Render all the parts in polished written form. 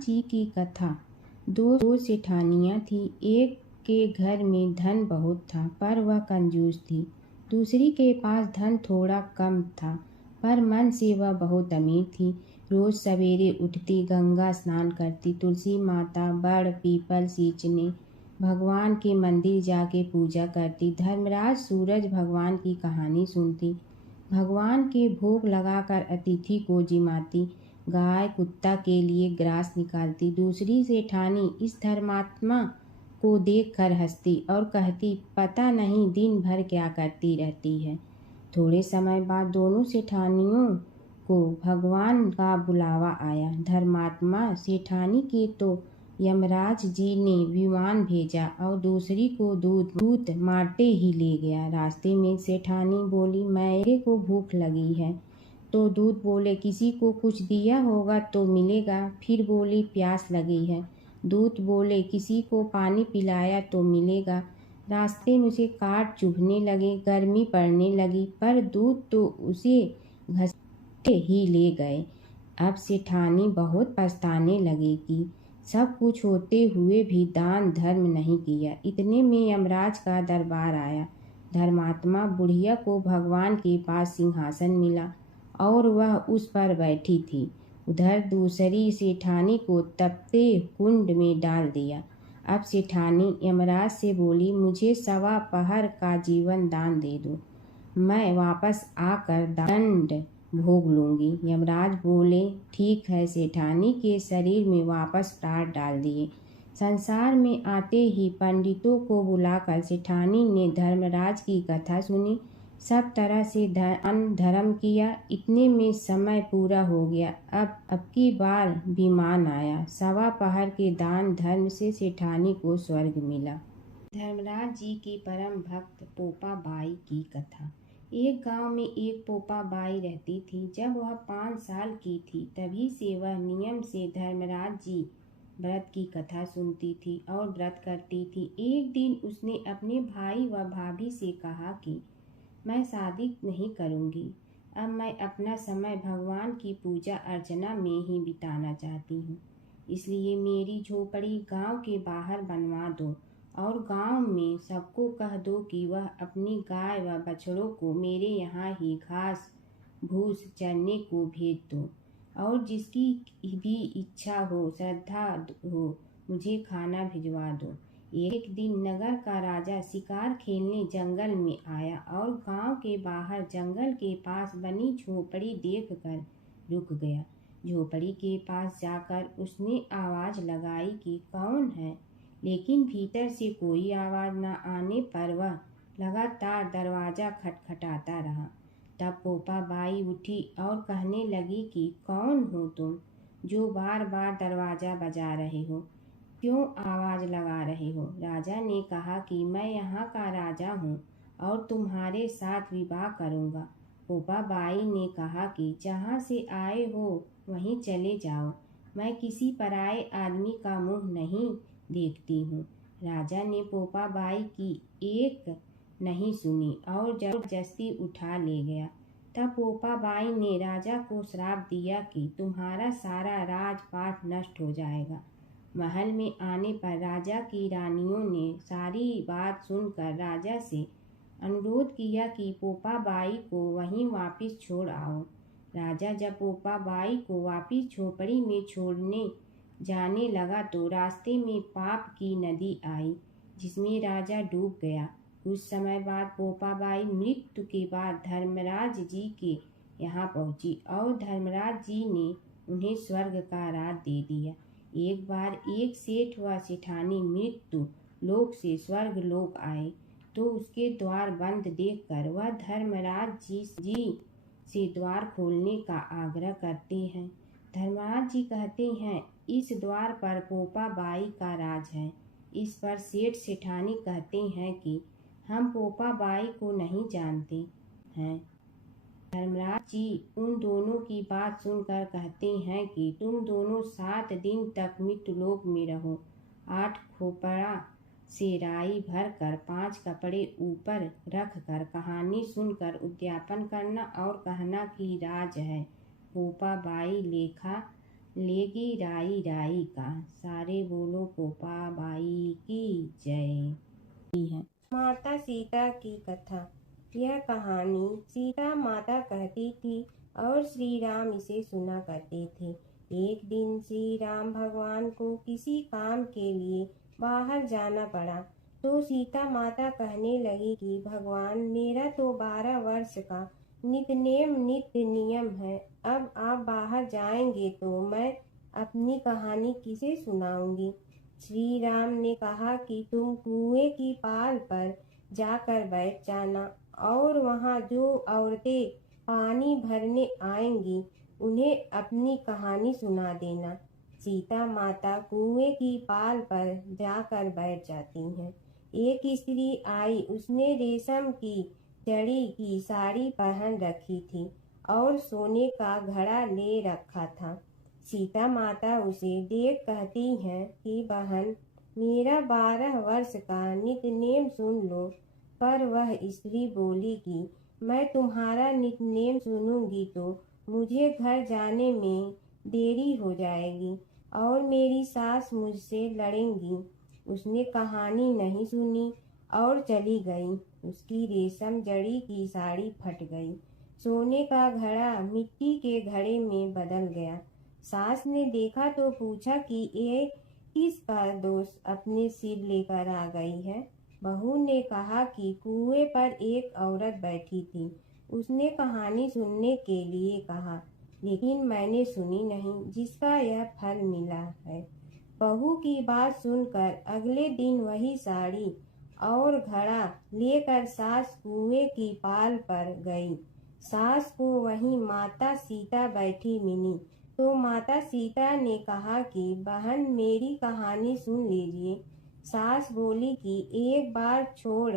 जी की कथा। दो सेठानियाँ थीं। एक के घर में धन बहुत था पर वह कंजूस थी। दूसरी के पास धन थोड़ा कम था पर मन से वह बहुत अमीर थी। रोज सवेरे उठती, गंगा स्नान करती, तुलसी माता, बड़ पीपल सींचने, भगवान के मंदिर जाके पूजा करती। धर्मराज सूरज भगवान की कहानी सुनती, भगवान के भोग लगाकर अतिथि को जिमाती, गाय कुत्ता के लिए ग्रास निकालती। दूसरी सेठानी इस धर्मात्मा को देखकर हंसती और कहती, पता नहीं दिन भर क्या करती रहती है। थोड़े समय बाद दोनों सेठानियों को भगवान का बुलावा आया। धर्मात्मा सेठानी के तो यमराज जी ने विमान भेजा और दूसरी को दूत मारते ही ले गया। रास्ते में सेठानी बोली, मेरे को भूख लगी है। तो दूत बोले, किसी को कुछ दिया होगा तो मिलेगा। फिर बोली, प्यास लगी है। दूत बोले, किसी को पानी पिलाया तो मिलेगा। रास्ते में उसे काट चुभने लगे, गर्मी पड़ने लगी, पर दूत तो उसे घसीटे ही ले गए। अब सेठानी बहुत पछताने लगी कि सब कुछ होते हुए भी दान धर्म नहीं किया। इतने में यमराज का दरबार आया। धर्मात्मा बुढ़िया को भगवान के पास सिंहासन मिला और वह उस पर बैठी थी। उधर दूसरी सेठानी को तपते कुंड में डाल दिया। अब सेठानी यमराज से बोली, मुझे 1.25 पहर का जीवन दान दे दो, मैं वापस आकर दंड भोग लूंगी। यमराज बोले, ठीक है। सेठानी के शरीर में वापस प्राण डाल दिए। संसार में आते ही पंडितों को बुलाकर सेठानी ने धर्मराज की कथा सुनी, सब तरह से धर्म किया। इतने में समय पूरा हो गया। अब की बार विमान आया। 1.25 पहर के दान धर्म से सेठानी को स्वर्ग मिला। धर्मराज जी की परम भक्त पोपा बाई की कथा। एक गांव में एक पोपा बाई रहती थी। जब वह 5 साल की थी तभी से वह नियम से धर्मराज जी व्रत की कथा सुनती थी और व्रत करती थी। एक दिन उसने अपने भाई व भाभी से कहा कि मैं शादी नहीं करूंगी, अब मैं अपना समय भगवान की पूजा अर्चना में ही बिताना चाहती हूँ। इसलिए मेरी झोपड़ी गांव के बाहर बनवा दो और गांव में सबको कह दो कि वह अपनी गाय व बछड़ों को मेरे यहाँ ही घास भूस चरने को भेज दो और जिसकी भी इच्छा हो, श्रद्धा हो, मुझे खाना भिजवा दो। एक दिन नगर का राजा शिकार खेलने जंगल में आया और गांव के बाहर जंगल के पास बनी झोपड़ी देखकर रुक गया। झोपड़ी के पास जाकर उसने आवाज लगाई कि कौन है, लेकिन भीतर से कोई आवाज न आने पर वह लगातार दरवाजा खटखटाता रहा। तब पोपा बाई उठी और कहने लगी कि कौन हो तुम जो बार बार दरवाजा बजा रहे हो, क्यों आवाज लगा रहे हो? राजा ने कहा कि मैं यहाँ का राजा हूँ और तुम्हारे साथ विवाह करूँगा। पोपा बाई ने कहा कि जहाँ से आए हो वहीं चले जाओ, मैं किसी पराये आदमी का मुँह नहीं देखती हूँ। राजा ने पोपा बाई की एक नहीं सुनी और जबरदस्ती उठा ले गया। तब पोपा बाई ने राजा को श्राप दिया कि तुम्हारा सारा राजपाट नष्ट हो जाएगा। महल में आने पर राजा की रानियों ने सारी बात सुनकर राजा से अनुरोध किया कि पोपा बाई को वहीं वापस छोड़ आओ। राजा जब पोपा बाई को वापस झोपड़ी में छोड़ने जाने लगा तो रास्ते में पाप की नदी आई जिसमें राजा डूब गया। कुछ समय बाद पोपा बाई मृत्यु के बाद धर्मराज जी के यहाँ पहुँची और धर्मराज जी ने उन्हें स्वर्ग का राज दे दिया। एक बार एक सेठ व सेठानी मृत्यु लोक से स्वर्ग लोक आए तो उसके द्वार बंद देखकर वह धर्मराज जी से द्वार खोलने का आग्रह करते हैं। धर्मराज जी कहते हैं, इस द्वार पर पोपा बाई का राज है। इस पर सेठ सेठानी कहते हैं कि हम पोपा बाई को नहीं जानते हैं। धर्मराज जी उन दोनों की बात सुनकर कहते हैं कि तुम दोनों 7 दिन तक मृत्युलोक में रहो। 8 खोपड़ा से राई भरकर 5 कपड़े ऊपर रखकर कहानी सुनकर उद्यापन करना और कहना कि राज है। पोपा बाई लेखा लेगी राई राई का। सारे बोलो गोपा बाई की जय। माता सीता की कथा। यह कहानी सीता माता कहती थी और श्री राम इसे सुना करते थे। एक दिन श्री राम भगवान को किसी काम के लिए बाहर जाना पड़ा, तो सीता माता कहने लगी कि भगवान, मेरा तो 12 वर्ष का नित्य नियम है। अब आप बाहर जाएंगे तो मैं अपनी कहानी किसे सुनाऊंगी। श्री राम ने कहा कि तुम कुएं की पाल पर जाकर बैठ जाना और वहां जो औरतें पानी भरने आएंगी उन्हें अपनी कहानी सुना देना। सीता माता कुएं की पाल पर जाकर बैठ जाती हैं। एक स्त्री आई, उसने रेशम की जड़ी की साड़ी पहन रखी थी और सोने का घड़ा ले रखा था। सीता माता उसे देख कहती हैं कि बहन, मेरा 12 वर्ष का नित्य सुन लो। पर वह स्त्री बोली कि मैं तुम्हारा नित्य सुनूंगी तो मुझे घर जाने में देरी हो जाएगी और मेरी सास मुझसे लड़ेंगी। उसने कहानी नहीं सुनी और चली गई। उसकी रेशम जड़ी की साड़ी फट गई, सोने का घड़ा मिट्टी के घड़े में बदल गया। सास ने देखा तो पूछा कि ये किसका दोष अपने सिर लेकर आ गई है। बहू ने कहा कि कुएं पर एक औरत बैठी थी, उसने कहानी सुनने के लिए कहा, लेकिन मैंने सुनी नहीं, जिसका यह फल मिला है। बहू की बात सुनकर अगले दिन वही साड़ी और घड़ा लेकर सास कुएं की पाल पर गई। सास को वहीं माता सीता बैठी मिली, तो माता सीता ने कहा कि बहन, मेरी कहानी सुन लीजिए। सास बोली कि एक बार छोड़,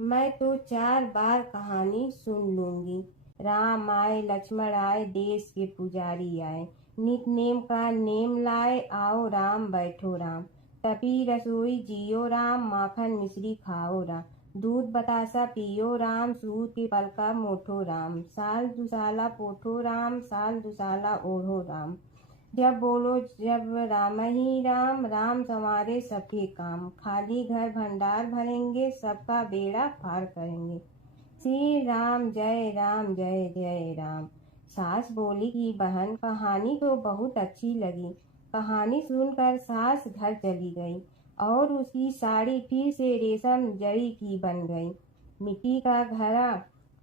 मैं तो 4 बार कहानी सुन लूंगी। राम आए लक्ष्मण आए, देश के पुजारी आए, नित नेम का नेम लाए, आओ राम बैठो राम। तपी रसोई जियो राम, माखन मिश्री खाओ राम। दूध बतासा पियो राम, सूत के पलका मोठो राम। साल दुसाला पोठो राम, साल दुसाला ओढ़ो राम। जब बोलो जब राम ही राम, राम संवारे सबके काम। खाली घर भंडार भरेंगे, सबका बेड़ा पार करेंगे। श्री राम जय राम जय जय राम। सास बोली कि बहन, कहानी तो बहुत अच्छी लगी। कहानी सुनकर सास घर चली गई और उसकी साड़ी फिर से रेशम जड़ी की बन गई। मिट्टी का घड़ा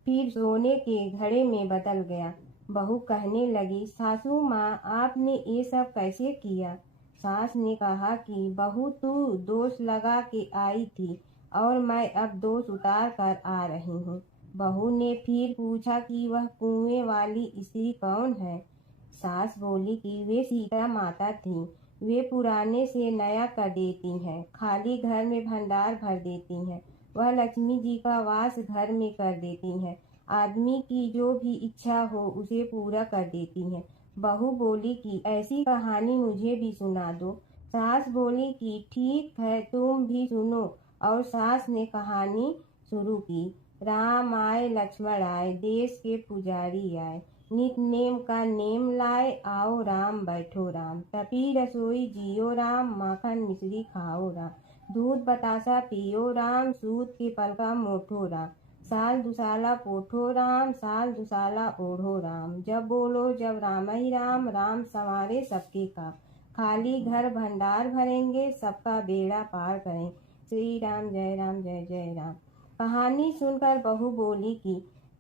फिर सोने के घड़े में बदल गया। बहू कहने लगी, सासू माँ, आपने ये सब कैसे किया। सास ने कहा कि बहू, तू दोष लगा के आई थी और मैं अब दोष उतार कर आ रही हूँ। बहू ने फिर पूछा कि वह कुएं वाली स्त्री कौन है। सास बोली कि वे सीता माता थी। वे पुराने से नया कर देती हैं, खाली घर में भंडार भर देती हैं। वह लक्ष्मी जी का वास घर में कर देती हैं। आदमी की जो भी इच्छा हो उसे पूरा कर देती हैं। बहू बोली कि ऐसी कहानी मुझे भी सुना दो। सास बोली कि ठीक है, तुम भी सुनो। और सास ने कहानी शुरू की। राम आए लक्ष्मण आए, देश के पुजारी आए, नित नेम का नेम लाए, आओ राम बैठो राम। तपी रसोई जियो राम, माखन मिश्री खाओ राम। दूध बतासा पियो राम, सूत के पलका मोठो राम। साल दुसाला पोठो राम, साल दुसाला ओढ़ो राम। जब बोलो जब राम ही राम, राम संवारे सबके काम। खाली घर भंडार भरेंगे, सबका बेड़ा पार करें। श्री राम जय जय राम। कहानी सुनकर बहू बोली कि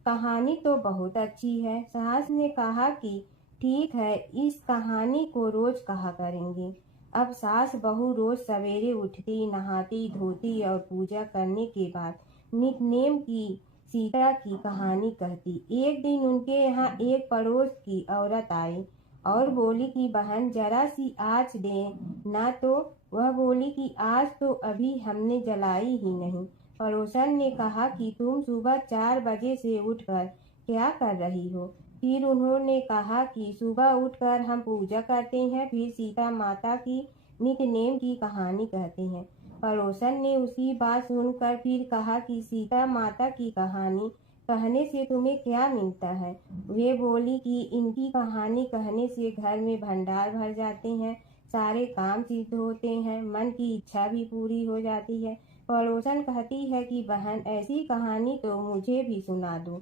कहानी तो बहुत अच्छी है। सास ने कहा कि ठीक है, इस कहानी को रोज कहा करेंगे। अब सास बहू रोज सवेरे उठती, नहाती धोती और पूजा करने के बाद नित नेम की सीता की कहानी कहती। एक दिन उनके यहाँ एक पड़ोस की औरत आई और बोली कि बहन, जरा सी आँच दे ना। तो वह बोली कि आज तो अभी हमने जलाई ही नहीं। पड़ोसन ने कहा कि तुम सुबह 4 बजे से उठकर क्या कर रही हो। फिर उन्होंने कहा कि सुबह उठकर हम पूजा करते हैं, फिर सीता माता की नित्य नेम की कहानी कहते हैं। पड़ोसन ने उसकी बात सुनकर फिर कहा कि सीता माता की कहानी कहने से तुम्हें क्या मिलता है? वे बोली कि इनकी कहानी कहने से घर में भंडार भर जाते हैं, सारे काम सिद्ध होते हैं, मन की इच्छा भी पूरी हो जाती है। पड़ोसन कहती है कि बहन, ऐसी कहानी तो मुझे भी सुना दो।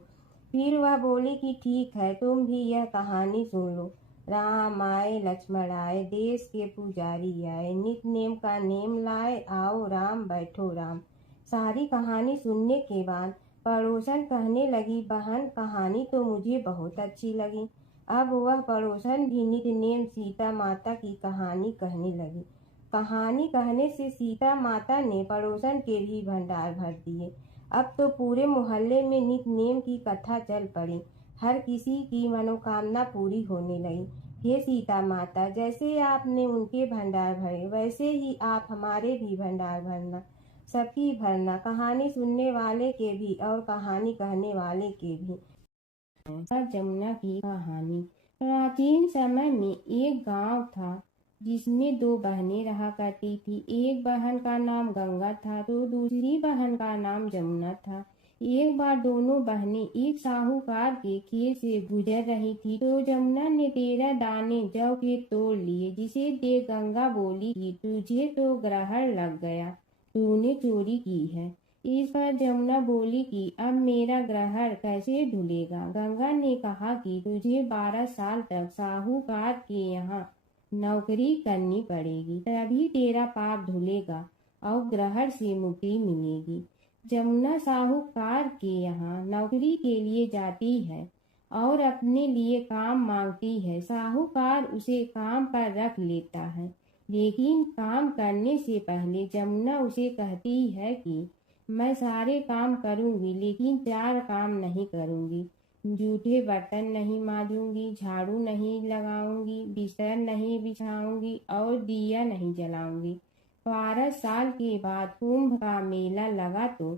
फिर वह बोली कि ठीक है, तुम भी यह कहानी सुन लो। राम आए लक्ष्मण आए, देश के पुजारी आए, नित नेम का नेम लाए, आओ राम बैठो राम। सारी कहानी सुनने के बाद पड़ोसन कहने लगी, बहन कहानी तो मुझे बहुत अच्छी लगी। अब वह पड़ोसन भी नित नेम सीता माता की कहानी कहने लगी। कहानी कहने से सीता माता ने पड़ोसन के भी भंडार भर दिए। अब तो पूरे मोहल्ले में नित नेम की कथा चल पड़ी। हर किसी की मनोकामना पूरी होने लगी। हे सीता माता, जैसे आपने उनके भंडार भरे, वैसे ही आप हमारे भी भंडार भरना, सबकी भरना, कहानी सुनने वाले के भी और कहानी कहने वाले के भी। जमुना की कहानी। प्राचीन समय में एक गांव था जिसमें दो बहनें रहा करती थी। एक बहन का नाम गंगा था तो दूसरी बहन का नाम जमुना था। एक बार दोनों बहनें एक साहूकार के खेत से गुजर रही थी तो जमुना ने 13 दाने जौ के तोड़ लिए, जिसे देख गंगा बोली कि तुझे तो ग्रहण लग गया, तूने चोरी की है। इस पर जमुना बोली कि अब मेरा ग्रहण कैसे धुलेगा। गंगा ने कहा कि तुझे 12 साल तक साहूकार के यहाँ नौकरी करनी पड़ेगी, तभी तेरा पाप धुलेगा और ग्रहण से मुक्ति मिलेगी। जमुना साहूकार के यहाँ नौकरी के लिए जाती है और अपने लिए काम मांगती है। साहूकार उसे काम पर रख लेता है, लेकिन काम करने से पहले जमुना उसे कहती है कि मैं सारे काम करूंगी लेकिन 4 काम नहीं करूंगी। जूठे बर्तन नहीं मांजूंगी, झाड़ू नहीं लगाऊंगी, बिस्तर नहीं बिछाऊंगी और दिया नहीं जलाऊंगी। 12 साल के बाद कुंभ का मेला लगा तो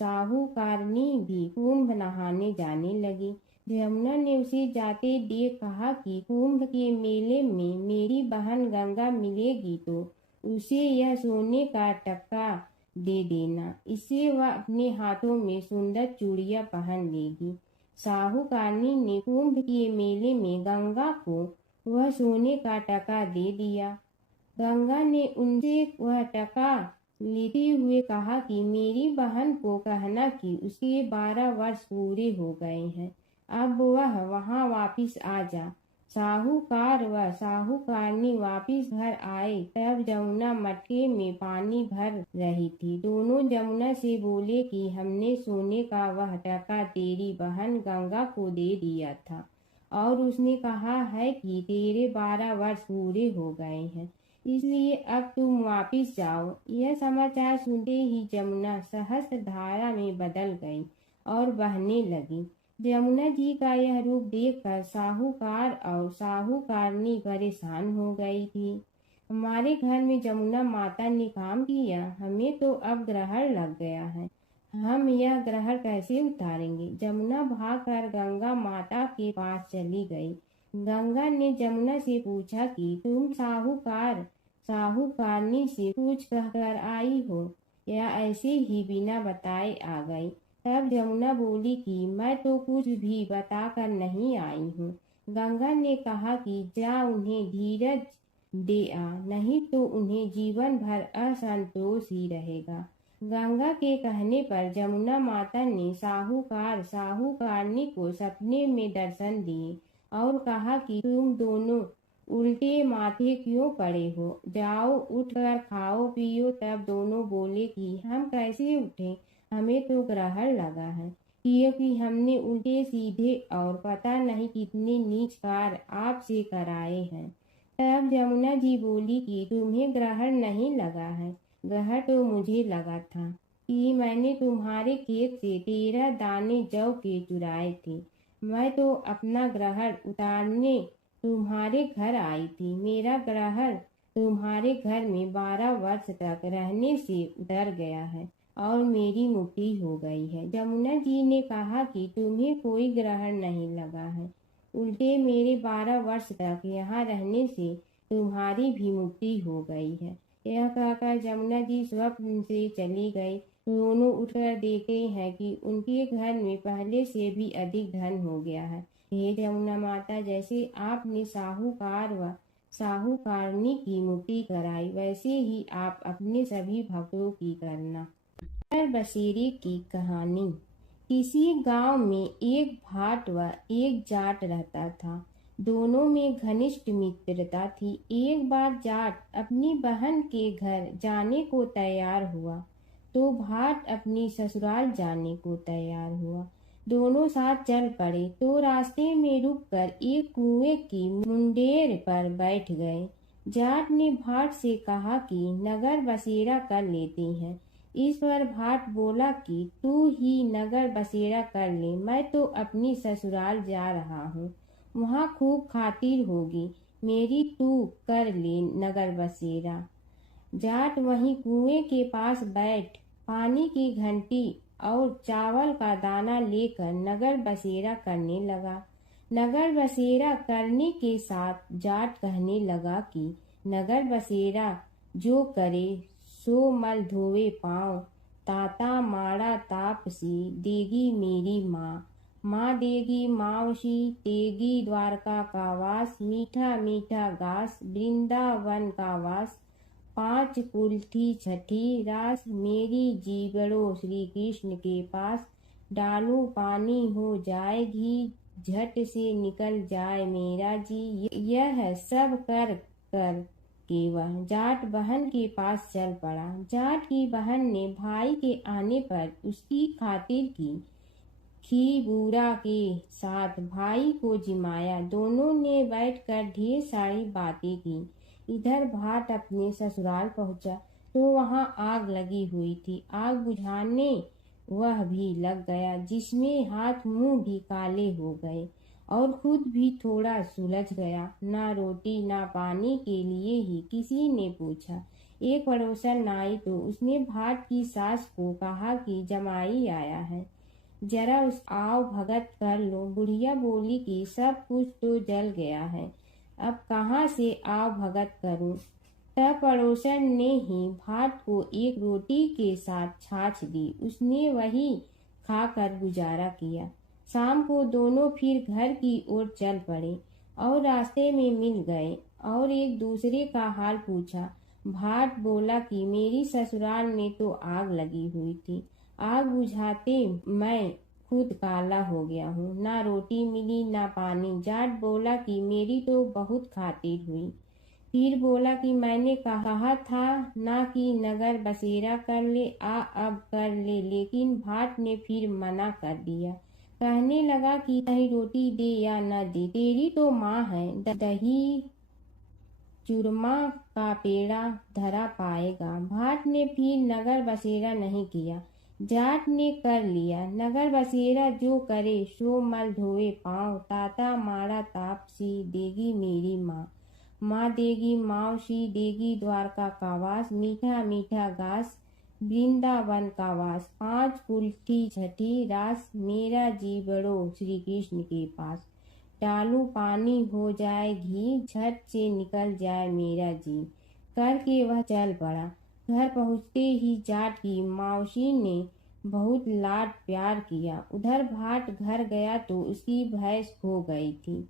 साहूकारनी भी कुंभ नहाने जाने लगी। जमुना ने उसे जाते देख कहा कि कुंभ के मेले में मेरी बहन गंगा मिलेगी तो उसे यह सोने का टक्का दे देना, इससे वह अपने हाथों में सुंदर चूड़ियां पहन लेगी। साहूकारनी ने कुंभ के मेले में गंगा को वह सोने का टका दे दिया। गंगा ने उनसे वह टका लेते हुए कहा कि मेरी बहन को कहना कि उसके 12 वर्ष पूरे हो गए हैं, अब वह वहां वापिस आ जा। साहूकार व साहूकारनी वापिस घर आए तब जमुना मटके में पानी भर रही थी। दोनों जमुना से बोले कि हमने सोने का वह टका तेरी बहन गंगा को दे दिया था और उसने कहा है कि तेरे 12 वर्ष पूरे हो गए हैं, इसलिए अब तुम वापिस जाओ। यह समाचार सुनते ही जमुना सहस्त्र धारा में बदल गई और बहने लगी। जमुना जी का यह रूप देखकर साहूकार और साहूकारनी परेशान हो गई थी। हमारे घर में जमुना माता ने काम किया, हमें तो अब ग्रहण लग गया है, हम यह ग्रहण कैसे उतारेंगे। जमुना भागकर गंगा माता के पास चली गई। गंगा ने जमुना से पूछा कि तुम साहूकारनी से कुछ कहकर आई हो या ऐसे ही बिना बताए आ गई। तब जमुना बोली कि मैं तो कुछ भी बताकर नहीं आई हूँ। गंगा ने कहा कि जा उन्हें धीरज दे आ, नहीं तो उन्हें जीवन भर असंतोष ही रहेगा। गंगा के कहने पर जमुना माता ने साहूकारनी को सपने में दर्शन दिए और कहा कि तुम दोनों उल्टे माथे क्यों पड़े हो, जाओ उठकर खाओ पियो। तब दोनों बोले कि हम कैसे उठें, हमें तो ग्रहण लगा है, क्योंकि हमने उल्टे सीधे और पता नहीं कितने नीच कार्य आपसे कराए हैं। तब जमुना जी बोली कि तुम्हें ग्रहण नहीं लगा है, ग्रहण तो मुझे लगा था कि मैंने तुम्हारे खेत से 13 दाने जौ के चुराए थे। मैं तो अपना ग्रहण उतारने तुम्हारे घर आई थी। मेरा ग्रहण तुम्हारे घर में 12 वर्ष तक रहने से उतर गया है और मेरी मुक्ति हो गई है। जमुना जी ने कहा कि तुम्हें कोई ग्रहण नहीं लगा है, उल्टे मेरे 12 वर्ष तक यहाँ रहने से तुम्हारी भी मुक्ति हो गई है। यह कहकर जमुना जी स्वप्न से चली गई। दोनों उठकर देखते हैं कि उनके घर में पहले से भी अधिक धन हो गया है। हे यमुना माता, जैसे आपने साहूकार व साहूकारनी की मुक्ति कराई, वैसे ही आप अपने सभी भक्तों की करना। नगर बसेरे की कहानी। किसी गांव में एक भाट व एक जाट रहता था। दोनों में घनिष्ठ मित्रता थी। एक बार जाट अपनी बहन के घर जाने को तैयार हुआ तो भाट अपनी ससुराल जाने को तैयार हुआ। दोनों साथ चल पड़े तो रास्ते में रुककर एक कुएं की मुंडेर पर बैठ गए। जाट ने भाट से कहा कि नगर बसेरा कर लेते हैं। इस पर भाट बोला कि तू ही नगर बसेरा कर ले, मैं तो अपनी ससुराल जा रहा हूँ, वहाँ खूब खातिर होगी मेरी, तू कर ले नगर बसेरा। जाट वहीं कुएं के पास बैठ पानी की घंटी और चावल का दाना लेकर नगर बसेरा करने लगा। नगर बसेरा करने के साथ जाट कहने लगा कि नगर बसेरा जो करे सो मल धोवे पाँव, ताता माड़ा तापसी देगी मेरी माँ, माँ देगी मावशी तेगी द्वारका का वास, मीठा मीठा घास वृंदावन का वास, पांच कुल्थी छठी रास, मेरी जीवड़ो श्री कृष्ण के पास, डालू पानी हो जाए घी, झट से निकल जाए मेरा जी। यह सब कर कर के वह जाट बहन के पास चल पड़ा। जाट की बहन ने भाई के आने पर उसकी खातिर की। खी बूरा के साथ भाई को जिमाया। दोनों ने बैठकर ढेर सारी बातें की। इधर भाट अपने ससुराल पहुंचा तो वहां आग लगी हुई थी। आग बुझाने वह भी लग गया, जिसमें हाथ मुंह भी काले हो गए और खुद भी थोड़ा सुलझ गया। ना रोटी ना पानी के लिए ही किसी ने पूछा। एक पड़ोसन आई तो उसने भाट की सास को कहा कि जमाई आया है, जरा उस आओ भगत कर लो। बुढ़िया बोली कि सब कुछ तो जल गया है, अब कहाँ से आओ भगत करूं। तब पड़ोसन ने ही भाट को एक रोटी के साथ छाछ दी। उसने वही खाकर गुजारा किया। शाम को दोनों फिर घर की ओर चल पड़े और रास्ते में मिल गए और एक दूसरे का हाल पूछा। भाट बोला कि मेरी ससुराल में तो आग लगी हुई थी, आग बुझाते मैं खुद काला हो गया हूँ, ना रोटी मिली ना पानी। जाट बोला कि मेरी तो बहुत खातिर हुई। फिर बोला कि मैंने कहा था ना कि नगर बसेरा कर ले, अब कर ले, लेकिन भाट ने फिर मना कर दिया। कहने लगा कि चाहे रोटी दे या न दे, तेरी तो माँ है, दही चूरमा का पेड़ा धरा पाएगा। भाट ने फिर नगर बसेरा नहीं किया। जाट ने कर लिया। नगर बसेरा जो करे सो मल धोए पाँव, ताता माड़ा तापसी देगी मेरी माँ, माँ देगी मावशी देगी द्वारका का वास, मीठा मीठा घास वृंदावन का वास, पांच कुल्थी छठी रास, मेरा जीवड़ो श्री कृष्ण के पास, डालू पानी हो जाए घी, झट से निकल जाए मेरा जी। करके वह चल पड़ा। घर पहुँचते ही जाट की मावशी ने बहुत लाड प्यार किया। उधर भाट घर गया तो उसकी भैंस खो गई थी।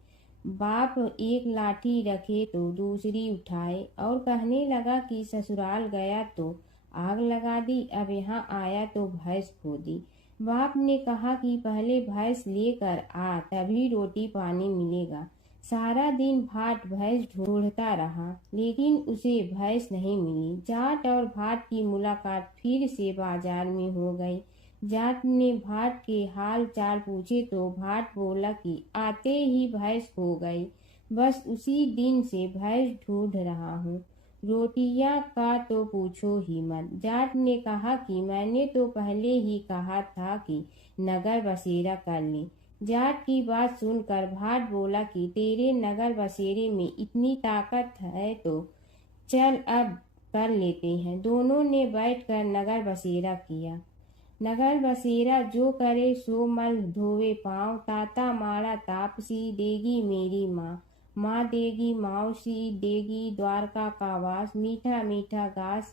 बाप एक लाठी रखे तो दूसरी उठाए और कहने लगा कि ससुराल गया तो आग लगा दी, अब यहाँ आया तो भैंस खो दी। बाप ने कहा कि पहले भैंस लेकर आ, तभी रोटी पानी मिलेगा। सारा दिन भाट भैंस ढूंढता रहा, लेकिन उसे भैंस नहीं मिली। जाट और भाट की मुलाकात फिर से बाजार में हो गई। जाट ने भाट के हाल चाल पूछे तो भाट बोला कि आते ही भैंस खो गई, बस उसी दिन से भैंस ढूंढ रहा हूँ। रोटियां का तो पूछो ही मत। जाट ने कहा कि मैंने तो पहले ही कहा था कि नगर बसेरा कर ले। जाट की बात सुनकर भाट बोला कि तेरे नगर बसेरे में इतनी ताकत है तो चल अब कर लेते हैं। दोनों ने बैठकर नगर बसेरा किया। नगर बसेरा जो करे सो मल धोवे पाँव, ताता माड़ा तापसी देगी मेरी माँ, माँ देगी मावशी देगी द्वारका का वास, मीठा मीठा घास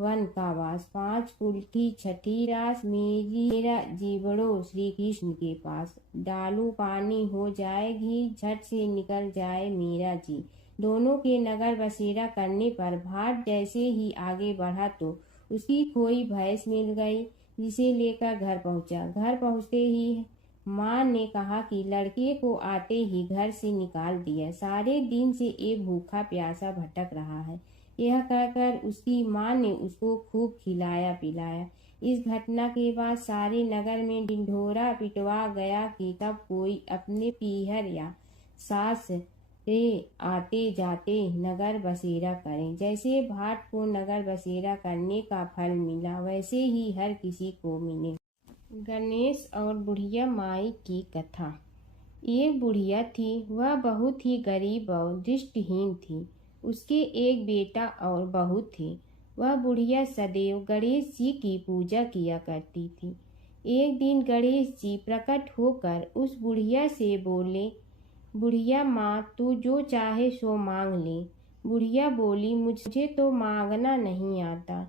वन का वास। 5 कुल की छठी रास, मेरा जीवड़ो श्री कृष्ण के पास। डालू पानी हो जाए घी, झट से निकल जाए मेरा जी। दोनों के नगर बसेरा करने पर भाट जैसे ही आगे बढ़ा तो उसकी खोई भैंस मिल गई, जिसे लेकर घर पहुंचा। घर पहुंचते ही माँ ने कहा कि लड़के को आते ही घर से निकाल दिया, सारे दिन से ये भूखा प्यासा भटक रहा है। यह कहकर उसकी माँ ने उसको खूब खिलाया पिलाया। इस घटना के बाद सारे नगर में ढिंढोरा पिटवा गया कि तब कोई अपने पीहर या सास से आते जाते नगर बसेरा करें। जैसे भाट को नगर बसेरा करने का फल मिला, वैसे ही हर किसी को मिले। गणेश और बुढ़िया माई की कथा। एक बुढ़िया थी, वह बहुत ही गरीब और दृष्टिहीन थी। उसके एक बेटा और बहू थे। वह बुढ़िया सदैव गणेश जी की पूजा किया करती थी। एक दिन गणेश जी प्रकट होकर उस बुढ़िया से बोले, बुढ़िया माँ, तू जो चाहे सो मांग ले। बुढ़िया बोली, मुझे तो मांगना नहीं आता,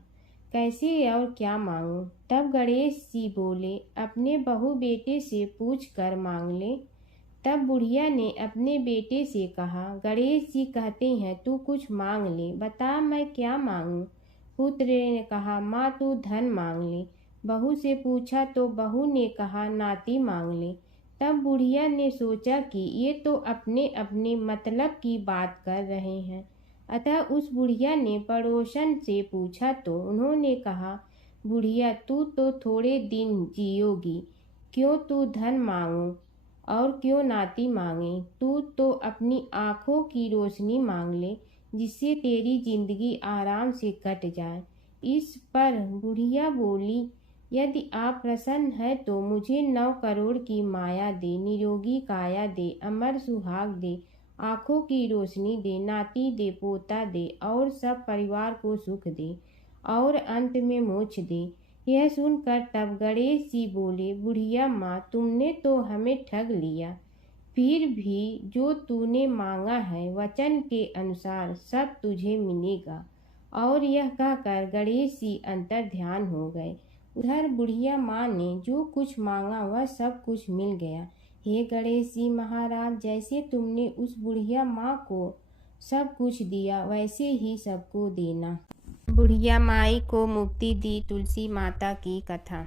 कैसे और क्या मांगूं? तब गणेश जी बोले, अपने बहू बेटे से पूछ कर मांग ले। तब बुढ़िया ने अपने बेटे से कहा, गणेश जी कहते हैं तू कुछ मांग ले, बता मैं क्या मांगूं? पुत्र ने कहा, माँ तू धन मांग ले। बहू से पूछा तो बहू ने कहा, नाती मांग ले। तब बुढ़िया ने सोचा कि ये तो अपने अपने मतलब की बात कर रहे हैं। अतः उस बुढ़िया ने पड़ोसन से पूछा तो उन्होंने कहा, बुढ़िया तू तो थोड़े दिन जियोगी, क्यों तू धन मांगो और क्यों नाती मांगे? तू तो अपनी आँखों की रोशनी मांग ले, जिससे तेरी जिंदगी आराम से कट जाए। इस पर बुढ़िया बोली, यदि आप प्रसन्न है तो मुझे 9 करोड़ की माया दे, निरोगी काया दे, अमर सुहाग दे, आँखों की रोशनी दे, नाती दे, पोता दे और सब परिवार को सुख दे और अंत में मोक्ष दे। यह सुनकर तब गणेश जी बोले, बुढ़िया माँ, तुमने तो हमें ठग लिया। फिर भी जो तूने मांगा है वचन के अनुसार सब तुझे मिलेगा। और यह कहकर गणेश जी अंतर ध्यान हो गए। उधर बुढ़िया माँ ने जो कुछ मांगा वह सब कुछ मिल गया। हे गणेश जी महाराज, जैसे तुमने उस बुढ़िया माँ को सब कुछ दिया वैसे ही सबको देना। बुढ़िया माई को मुक्ति दी। तुलसी माता की कथा।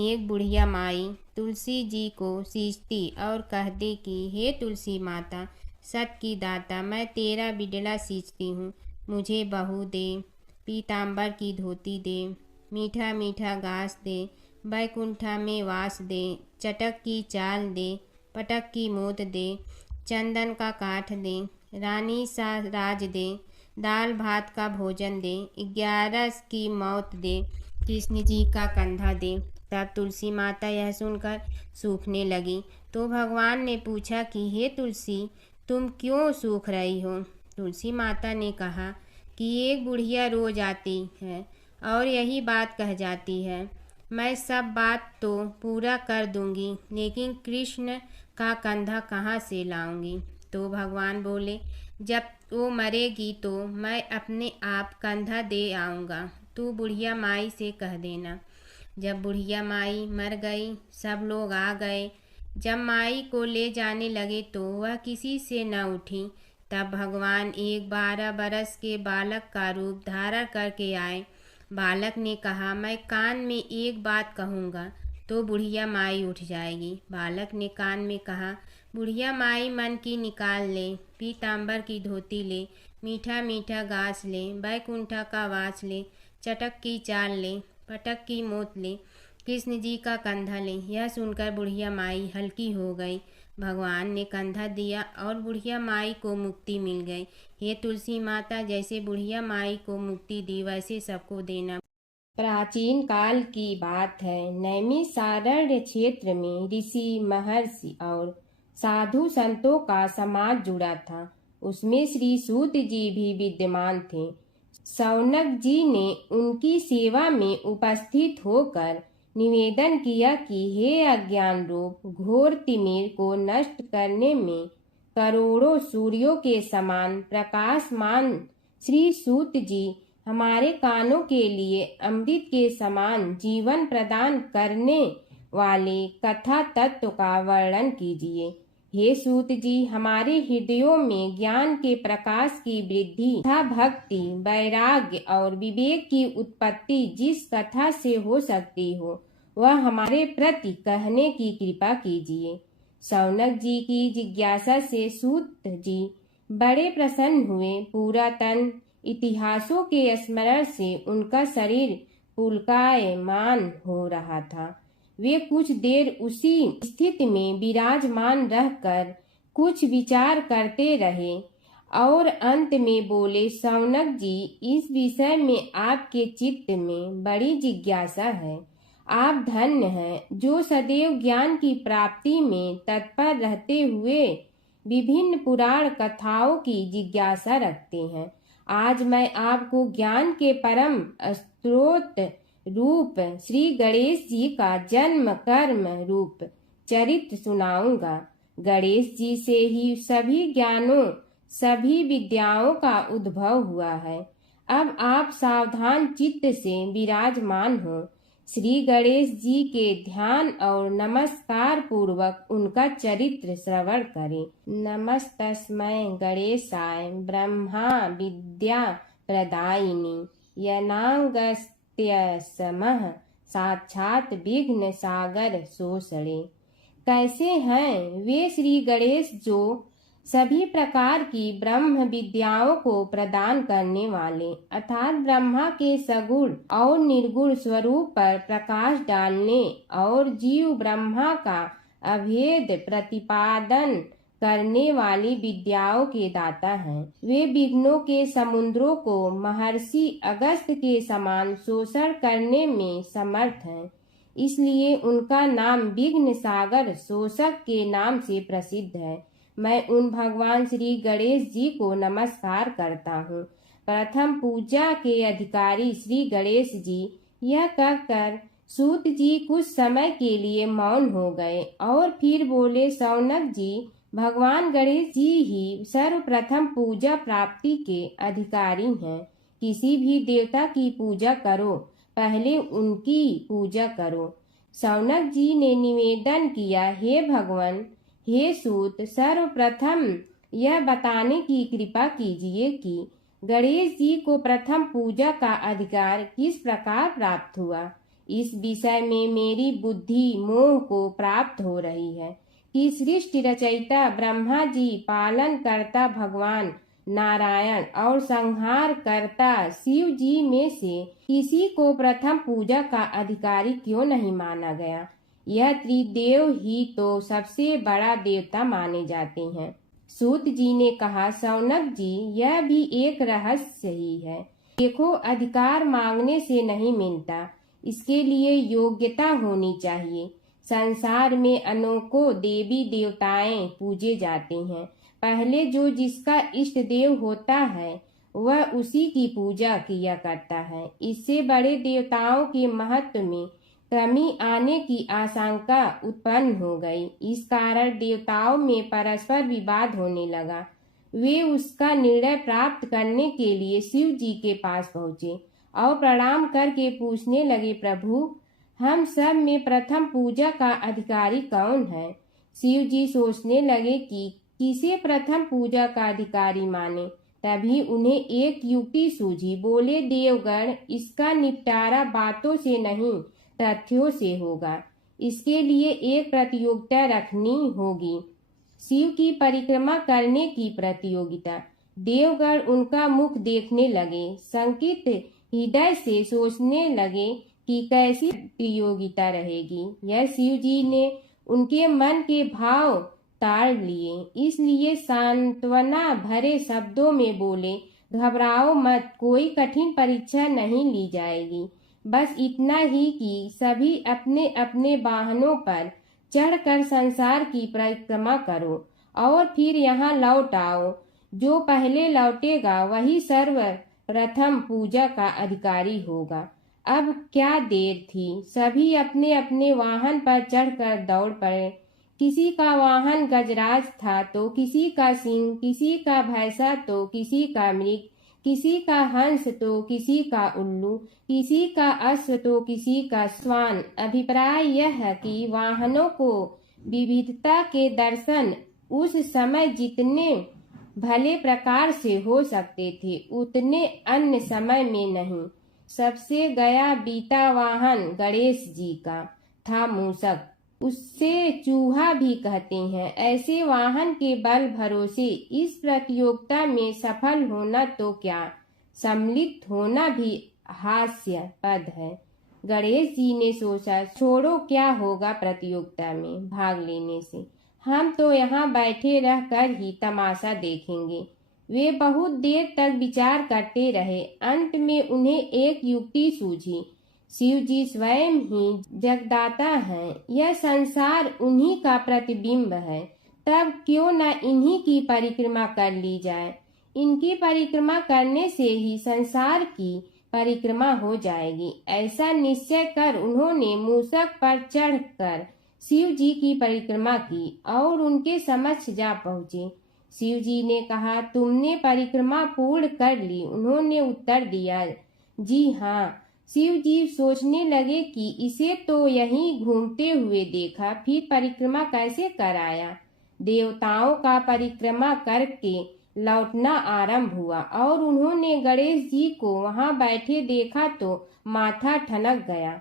एक बुढ़िया माई तुलसी जी को सींचती और कहती कि हे तुलसी माता, सत की दाता, मैं तेरा बिडला सींचती हूँ, मुझे बहू दे, पीताम्बर की धोती दे, मीठा मीठा घास दे, बैकुंठा में वास दे, चटक की चाल दे, पटक की मोत दे, चंदन का काठ दे, रानी सा राज दे, दाल भात का भोजन दे, 11 की मौत दे, कृष्ण जी का कंधा दे। तब तुलसी माता यह सुनकर सूखने लगी। तो भगवान ने पूछा कि हे तुलसी, तुम क्यों सूख रही हो? तुलसी माता ने कहा कि एक बुढ़िया रोज आती है और यही बात कह जाती है, मैं सब बात तो पूरा कर दूंगी, लेकिन कृष्ण का कंधा कहाँ से लाऊंगी? तो भगवान बोले, जब वो मरेगी तो मैं अपने आप कंधा दे आऊँगा, तू बुढ़िया माई से कह देना। जब बुढ़िया माई मर गई, सब लोग आ गए। जब माई को ले जाने लगे तो वह किसी से न उठी। तब भगवान एक 12 बरस के बालक का रूप धारण करके आए। बालक ने कहा, मैं कान में एक बात कहूँगा तो बुढ़िया माई उठ जाएगी। बालक ने कान में कहा, बुढ़िया माई मन की निकाल ले, पीताम्बर की धोती ले, मीठा मीठा घास ले, बैकुंठा का वास ले, चटक की चाल ले, पटक की मोत ले, कृष्ण जी का कंधा ले। यह सुनकर बुढ़िया माई हल्की हो गई। भगवान ने कंधा दिया और बुढ़िया माई को मुक्ति मिल गई। हे तुलसी माता, जैसे बुढ़िया माई को मुक्ति दी वैसे सबको देना। प्राचीन काल की बात है। नैमिषारण्य क्षेत्र में ऋषि, महर्षि और साधु संतों का समाज जुड़ा था। उसमें श्री सूत जी भी विद्यमान थे। शौनक जी ने उनकी सेवा में उपस्थित होकर निवेदन किया कि हे अज्ञान रूप घोर तिमिर को नष्ट करने में करोड़ों सूर्यों के समान प्रकाशमान श्री सूत जी हमारे कानों के लिए अमृत के समान जीवन प्रदान करने वाले कथा तत्व का वर्णन कीजिए। हे सूत जी, हमारे हृदयों में ज्ञान के प्रकाश की वृद्धि तथा भक्ति, वैराग्य और विवेक की उत्पत्ति जिस कथा से हो सकती हो, वह हमारे प्रति कहने की कृपा कीजिए। शौनक जी की जिज्ञासा से सूत जी बड़े प्रसन्न हुए। पुरातन इतिहासों के स्मरण से उनका शरीर पुलकायमान हो रहा था। वे कुछ देर उसी स्थिति में विराजमान रहकर कुछ विचार करते रहे और अंत में बोले, शौनक जी, इस विषय में आपके चित्त में बड़ी जिज्ञासा है। आप धन्य हैं जो सदैव ज्ञान की प्राप्ति में तत्पर रहते हुए विभिन्न पुराण कथाओं की जिज्ञासा रखते हैं। आज मैं आपको ज्ञान के परम स्रोत रूप श्री गणेश जी का जन्म कर्म रूप चरित्र सुनाऊंगा। गणेश जी से ही सभी ज्ञानों, सभी विद्याओं का उद्भव हुआ है। अब आप सावधान चित्त से विराजमान हो। श्री गणेश जी के ध्यान और नमस्कार पूर्वक उनका चरित्र श्रवण करें। नमस्तस्मै गणेशाय ब्रह्मा विद्या प्रदायिनी यनागस्त्यसमः साक्षात विघ्न सागर सोसड़े। कैसे हैं वे श्री गणेश जो सभी प्रकार की ब्रह्म विद्याओं को प्रदान करने वाले, अर्थात ब्रह्मा के सगुण और निर्गुण स्वरूप पर प्रकाश डालने और जीव ब्रह्मा का अभेद प्रतिपादन करने वाली विद्याओं के दाता हैं। वे विघ्नों के समुद्रों को महर्षि अगस्त के समान शोषण करने में समर्थ हैं। इसलिए उनका नाम विघ्न सागर शोषक के नाम से प्रसिद्ध है। मैं उन भगवान श्री गणेश जी को नमस्कार करता हूँ। प्रथम पूजा के अधिकारी श्री गणेश जी, यह कहकर सूत जी कुछ समय के लिए मौन हो गए और फिर बोले, शौनक जी, भगवान गणेश जी ही सर्वप्रथम पूजा प्राप्ति के अधिकारी हैं। किसी भी देवता की पूजा करो, पहले उनकी पूजा करो। शौनक जी ने निवेदन किया, हे भगवान, हे सूत, सर्वप्रथम यह बताने की कृपा कीजिए कि गणेश जी को प्रथम पूजा का अधिकार किस प्रकार प्राप्त हुआ। इस विषय में मेरी बुद्धि मोह को प्राप्त हो रही है कि सृष्टि रचयिता ब्रह्मा जी, पालन करता भगवान नारायण और संहार करता शिव जी में से किसी को प्रथम पूजा का अधिकारी क्यों नहीं माना गया। यह त्रिदेव ही तो सबसे बड़ा देवता माने जाते हैं। सूत जी ने कहा, शौनक जी, यह भी एक रहस्य ही है। देखो, अधिकार मांगने से नहीं मिलता, इसके लिए योग्यता होनी चाहिए। संसार में अनेकों देवी देवताएं पूजे जाते हैं। पहले जो जिसका इष्ट देव होता है वह उसी की पूजा किया करता है। इससे बड़े देवताओं के महत्व में कमी आने की आशंका उत्पन्न हो गई। इस कारण देवताओं में परस्पर विवाद होने लगा। वे उसका निर्णय प्राप्त करने के लिए शिव जी के पास पहुँचे और प्रणाम करके पूछने लगे, प्रभु, हम सब में प्रथम पूजा का अधिकारी कौन है। शिव जी सोचने लगे कि किसे प्रथम पूजा का अधिकारी माने। तभी उन्हें एक युक्ति सूझी। बोले, देवगण, इसका निपटारा बातों से नहीं तथ्यों से होगा। इसके लिए एक प्रतियोगिता रखनी होगी, शिव की परिक्रमा करने की प्रतियोगिता। देवगण उनका मुख देखने लगे, शंकित हृदय से सोचने लगे कि कैसी प्रतियोगिता रहेगी। यह शिव जी ने उनके मन के भाव ताड़ लिए, इसलिए सांत्वना भरे शब्दों में बोले, घबराओ मत, कोई कठिन परीक्षा नहीं ली जाएगी। बस इतना ही कि सभी अपने अपने वाहनों पर चढ़कर संसार की परिक्रमा करो और फिर यहाँ लौट आओ। जो पहले लौटेगा वही सर्वप्रथम पूजा का अधिकारी होगा। अब क्या देर थी, सभी अपने अपने वाहन पर चढ़कर दौड़ पड़े। किसी का वाहन गजराज था तो किसी का सिंह, किसी का भैंसा तो किसी का मृग, किसी का हंस तो किसी का उल्लू, किसी का अश्व तो किसी का श्वान। अभिप्राय यह है कि वाहनों को विविधता के दर्शन उस समय जितने भले प्रकार से हो सकते थे उतने अन्य समय में नहीं। सबसे गया बीता वाहन गणेश जी का था मूषक, उससे चूहा भी कहते हैं। ऐसे वाहन के बल भरोसे इस प्रतियोगिता में सफल होना तो क्या, सम्मिलित होना भी हास्यास्पद है। गणेश जी ने सोचा, छोड़ो, क्या होगा प्रतियोगिता में भाग लेने से, हम तो यहाँ बैठे रह कर ही तमाशा देखेंगे। वे बहुत देर तक विचार करते रहे। अंत में उन्हें एक युक्ति सूझी। शिव जी स्वयं ही जगदाता हैं, यह संसार उन्हीं का प्रतिबिंब है, तब क्यों न इन्हीं की परिक्रमा कर ली जाए। इनकी परिक्रमा करने से ही संसार की परिक्रमा हो जाएगी। ऐसा निश्चय कर उन्होंने मूषक पर चढ़कर शिव जी की परिक्रमा की और उनके समक्ष जा पहुँचे। शिव जी ने कहा, तुमने परिक्रमा पूर्ण कर ली? उन्होंने उत्तर दिया, जी हाँ। शिव जी सोचने लगे कि इसे तो यहीं घूमते हुए देखा, फिर परिक्रमा कैसे कराया। देवताओं का परिक्रमा करके लौटना आरंभ हुआ और उन्होंने गणेश जी को वहां बैठे देखा तो माथा ठनक गया।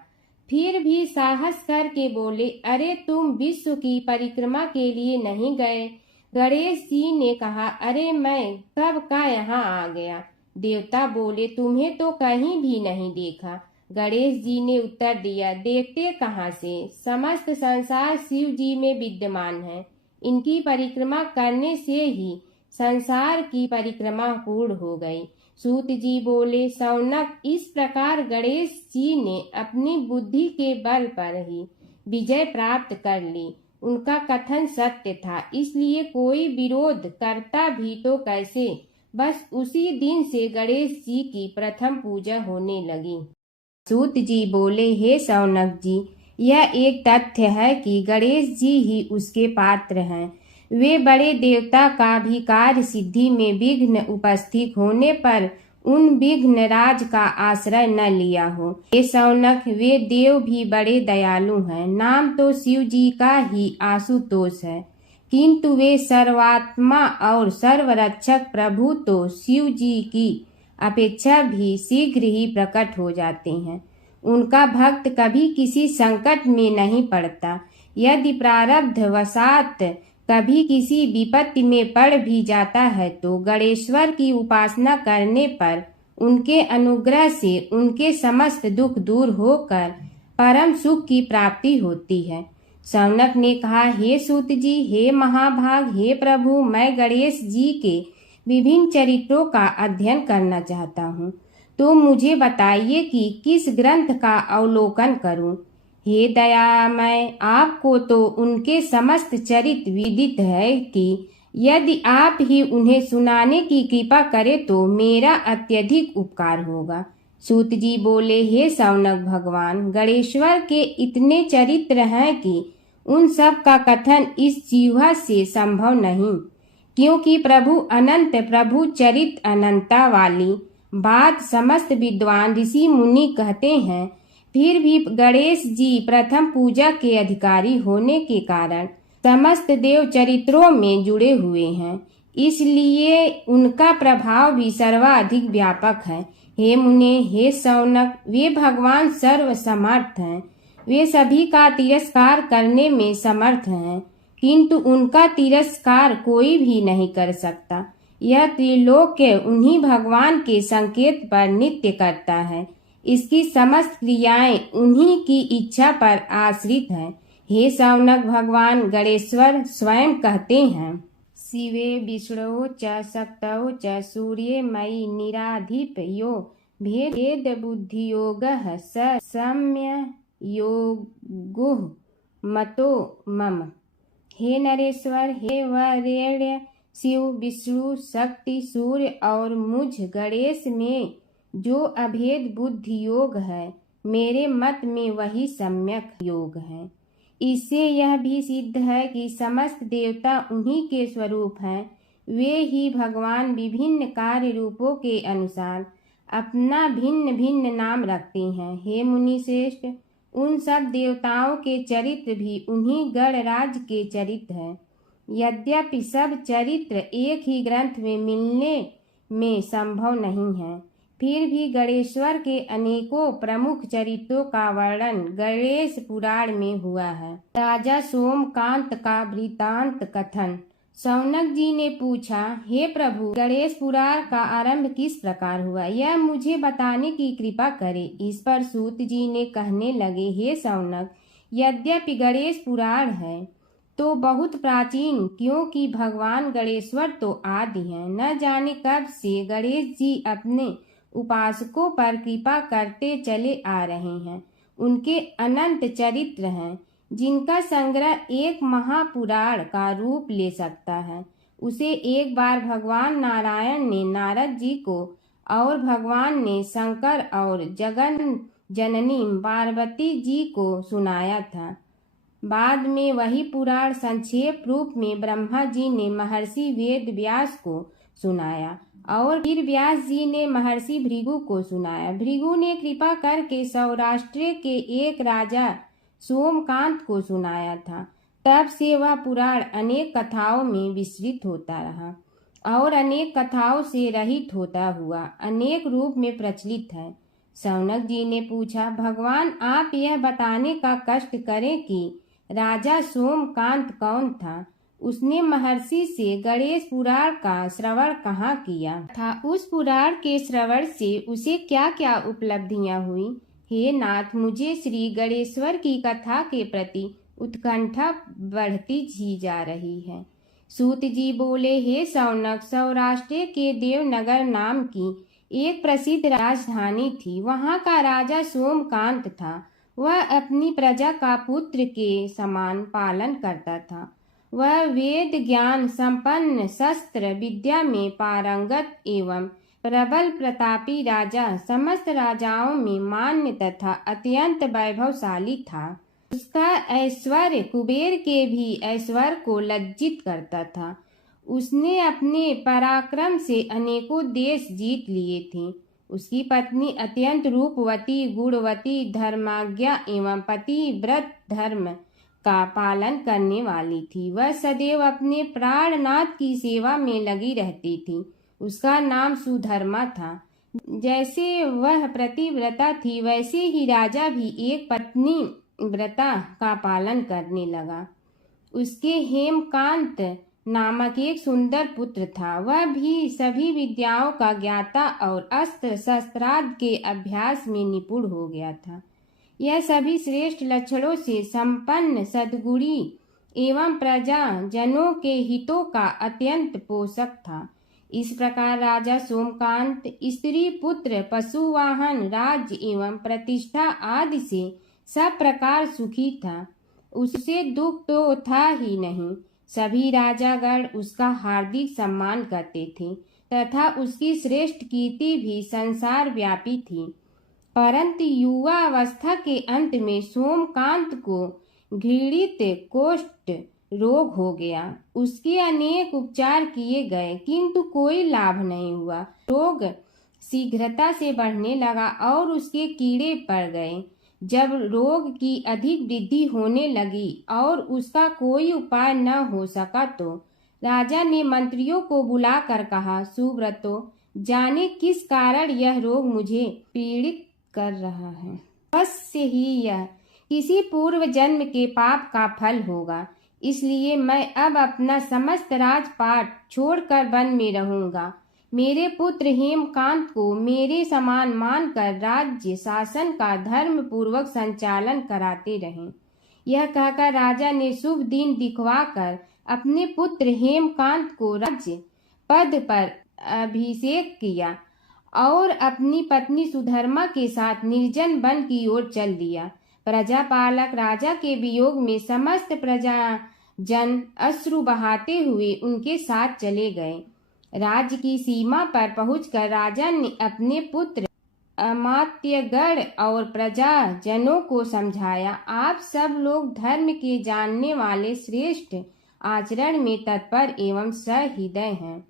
फिर भी साहस करके बोले, अरे तुम विश्व की परिक्रमा के लिए नहीं गए? गणेश जी ने कहा, अरे मैं कब का यहाँ आ गया। देवता बोले, तुम्हें तो कहीं भी नहीं देखा। गणेश जी ने उत्तर दिया, देखते कहाँ से, समस्त संसार शिव जी में विद्यमान है। इनकी परिक्रमा करने से ही संसार की परिक्रमा पूर्ण हो गई। सूत जी बोले, शौनक, इस प्रकार गणेश जी ने अपनी बुद्धि के बल पर ही विजय प्राप्त कर ली। उनका कथन सत्य था, इसलिए कोई विरोध करता भी तो कैसे। बस उसी दिन से गणेश जी की प्रथम पूजा होने लगी। सूत जी बोले, हे शौनक जी, यह एक तथ्य है कि गणेश जी ही उसके पात्र हैं। वे बड़े देवता का भी कार्य सिद्धि में विघ्न उपस्थित होने पर उन विघ्न राज का आश्रय न लिया हो। हे शौनक, वे देव भी बड़े दयालु हैं। नाम तो शिव जी का ही आशुतोष है, किंतु वे सर्वात्मा और सर्वरक्षक प्रभु तो शिव जी की अपेक्षा भी शीघ्र ही प्रकट हो जाते हैं। उनका भक्त कभी किसी संकट में नहीं पड़ता। यदि प्रारब्ध वशात कभी किसी विपत्ति में पड़ भी जाता है तो गणेश्वर की उपासना करने पर उनके अनुग्रह से उनके समस्त दुख दूर होकर परम सुख की प्राप्ति होती है। शौनक ने कहा, हे सूत जी, हे महाभाग, हे प्रभु, मैं गणेश जी के विभिन्न चरित्रों का अध्ययन करना चाहता हूँ, तो मुझे बताइए कि किस ग्रंथ का अवलोकन करूँ। हे दयामय, आपको तो उनके समस्त चरित्र विदित है कि यदि आप ही उन्हें सुनाने की कृपा करें तो मेरा अत्यधिक उपकार होगा। सूत जी बोले, हे शौनक भगवान, गणेश्वर के इतने चरित्र हैं कि उन सब का कथन इस जीवा से संभव नहीं, क्योंकि प्रभु अनंत, प्रभु चरित्र अनंता वाली बात समस्त विद्वान ऋषि मुनि कहते हैं। फिर भी गणेश जी प्रथम पूजा के अधिकारी होने के कारण समस्त देव चरित्रों में जुड़े हुए हैं, इसलिए उनका प्रभाव भी सर्वाधिक व्यापक है। हे मुने, हे शौनक, वे भगवान सर्व समर्थ हैं। वे सभी का तिरस्कार करने में समर्थ हैं, किंतु उनका तिरस्कार कोई भी नहीं कर सकता। यह त्रिलोक्य उन्हीं भगवान के संकेत पर नित्य करता है। इसकी समस्त क्रियाएं उन्हीं की इच्छा पर आश्रित हैं। हे शौनक भगवान, गणेश्वर स्वयं कहते हैं, शिवे विष्णु च शक्तौ च सूर्ये मयि निराधिप यो भेद बुद्धि योग स सम्य योगो मतो मम। हे नरेश्वर, हे वरेण्य, शिव, विष्णु, शक्ति, सूर्य और मुझ गणेश में जो अभेद बुद्धि योग है, मेरे मत में वही सम्यक योग है। इससे यह भी सिद्ध है कि समस्त देवता उन्हीं के स्वरूप हैं। वे ही भगवान विभिन्न कार्य रूपों के अनुसार अपना भिन्न भिन्न नाम रखते हैं। हे मुनि श्रेष्ठ, उन सब देवताओं के चरित्र भी उन्हीं गणराज के चरित्र हैं। यद्यपि सब चरित्र एक ही ग्रंथ में मिलने में संभव नहीं है, फिर भी गणेश्वर के अनेकों प्रमुख चरित्रों का वर्णन गणेश पुराण में हुआ है। राजा सोमकांत का वृत्तांत कथन। शौनक जी ने पूछा, हे प्रभु, गणेश पुराण का आरंभ किस प्रकार हुआ, यह मुझे बताने की कृपा करें। इस पर सूत जी ने कहने लगे, हे शौनक, यद्यपि गणेश पुराण है तो बहुत प्राचीन, क्योंकि भगवान गणेश्वर तो आदि हैं। न जाने कब से गणेश जी अपने उपासकों पर कृपा करते चले आ रहे हैं। उनके अनंत चरित्र हैं, जिनका संग्रह एक महापुराण का रूप ले सकता है। उसे एक बार भगवान नारायण ने नारद जी को और भगवान ने शंकर और जगन जननी पार्वती जी को सुनाया था। बाद में वही पुराण संक्षेप रूप में ब्रह्मा जी ने महर्षि वेद व्यास को सुनाया और फिर व्यास जी ने महर्षि भृगु को सुनाया। भृगु ने कृपा करके सौराष्ट्र के एक राजा सोमकांत को सुनाया था। तब से वह पुराण अनेक कथाओं में विस्तृत होता रहा और अनेक कथाओं से रहित होता हुआ अनेक रूप में प्रचलित है। शौनक जी ने पूछा, भगवान, आप यह बताने का कष्ट करें कि राजा सोमकांत कौन था। उसने महर्षि से गणेश पुराण का श्रवण कहाँ किया था, उस पुराण के श्रवण से उसे क्या क्या उपलब्धियां हुई। हे नाथ, मुझे श्री गणेश्वर की कथा के प्रति उत्कंठा बढ़ती ही जा रही है। सूत जी बोले, हे शौनक, सौराष्ट्र के देवनगर नाम की एक प्रसिद्ध राजधानी थी। वहाँ का राजा सोमकांत था। वह अपनी प्रजा का पुत्र के समान पालन करता था। वह वेद ज्ञान संपन्न, शस्त्र विद्या में पारंगत एवं प्रबल प्रतापी राजा, समस्त राजाओं में मान्य तथा अत्यंत वैभवशाली था। उसका ऐश्वर्य कुबेर के भी ऐश्वर्य को लज्जित करता था। उसने अपने पराक्रम से अनेकों देश जीत लिए थे। उसकी पत्नी अत्यंत रूपवती, गुणवती, धर्माज्ञा एवं पतिव्रत धर्म का पालन करने वाली थी। वह सदैव अपने प्राणनाथ की सेवा में लगी रहती थी। उसका नाम सुधर्मा था। जैसे वह प्रतिव्रता थी, वैसे ही राजा भी एक पत्नी व्रता का पालन करने लगा। उसके हेमकांत नामक एक सुंदर पुत्र था। वह भी सभी विद्याओं का ज्ञाता और अस्त्र शस्त्रादि के अभ्यास में निपुण हो गया था। यह सभी श्रेष्ठ लक्षणों से संपन्न सद्गुणी एवं प्रजा जनों के हितों का अत्यंत पोषक था। इस प्रकार राजा सोमकांत स्त्री पुत्र, पशुवाहन, राज्य एवं प्रतिष्ठा आदि से सब प्रकार सुखी था। उससे दुख तो था ही नहीं। सभी राजागण उसका हार्दिक सम्मान करते थे तथा उसकी श्रेष्ठ कीर्ति भी संसार व्यापी थी। परंतु युवा अवस्था के अंत में सोमकांत को घृणित कोष्ठ रोग हो गया। उसके अनेक उपचार किए गए, किंतु कोई लाभ नहीं हुआ। रोग शीघ्रता से बढ़ने लगा और उसके कीड़े पड़ गए। जब रोग की अधिक वृद्धि होने लगी और उसका कोई उपाय न हो सका, तो राजा ने मंत्रियों को बुलाकर कहा, सुव्रतो, जाने किस कारण यह रोग मुझे पीड़ित कर रहा है। अवश्य ही यह किसी पूर्व जन्म के पाप का फल होगा। इसलिए मैं अब अपना समस्त राजपाट छोड़कर वन में रहूंगा। मेरे पुत्र हेमकांत को मेरे समान मानकर राज्य शासन का धर्म पूर्वक संचालन कराते रहें। यह कहकर राजा ने शुभ दिन दिखवाकर अपने पुत्र हेमकांत को राज्य पद पर अभिषेक किया और अपनी पत्नी सुधर्मा के साथ निर्जन वन की ओर चल दिया। प्रजापालक राजा के वियोग में समस्त प्रजा जन अश्रु बहाते हुए उनके साथ चले गए। राज्य की सीमा पर पहुंचकर राजा ने अपने पुत्र अमात्यगण और प्रजा जनों को समझाया, आप सब लोग धर्म के जानने वाले श्रेष्ठ आचरण में तत्पर एवं सहृदय हैं।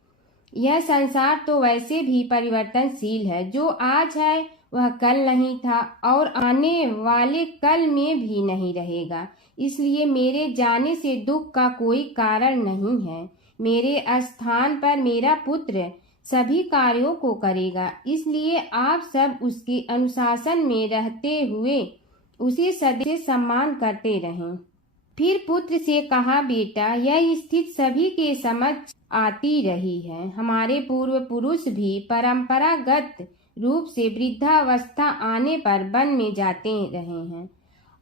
यह संसार तो वैसे भी परिवर्तनशील है। जो आज है वह कल नहीं था और आने वाले कल में भी नहीं रहेगा। इसलिए मेरे जाने से दुख का कोई कारण नहीं है। मेरे स्थान पर मेरा पुत्र सभी कार्यों को करेगा, इसलिए आप सब उसके अनुशासन में रहते हुए उसे सदैव सम्मान करते रहें। फिर पुत्र से कहा, बेटा, यह स्थिति सभी के समझ आती रही है। हमारे पूर्व पुरुष भी परंपरागत रूप से वृद्धावस्था आने पर वन में जाते रहे हैं।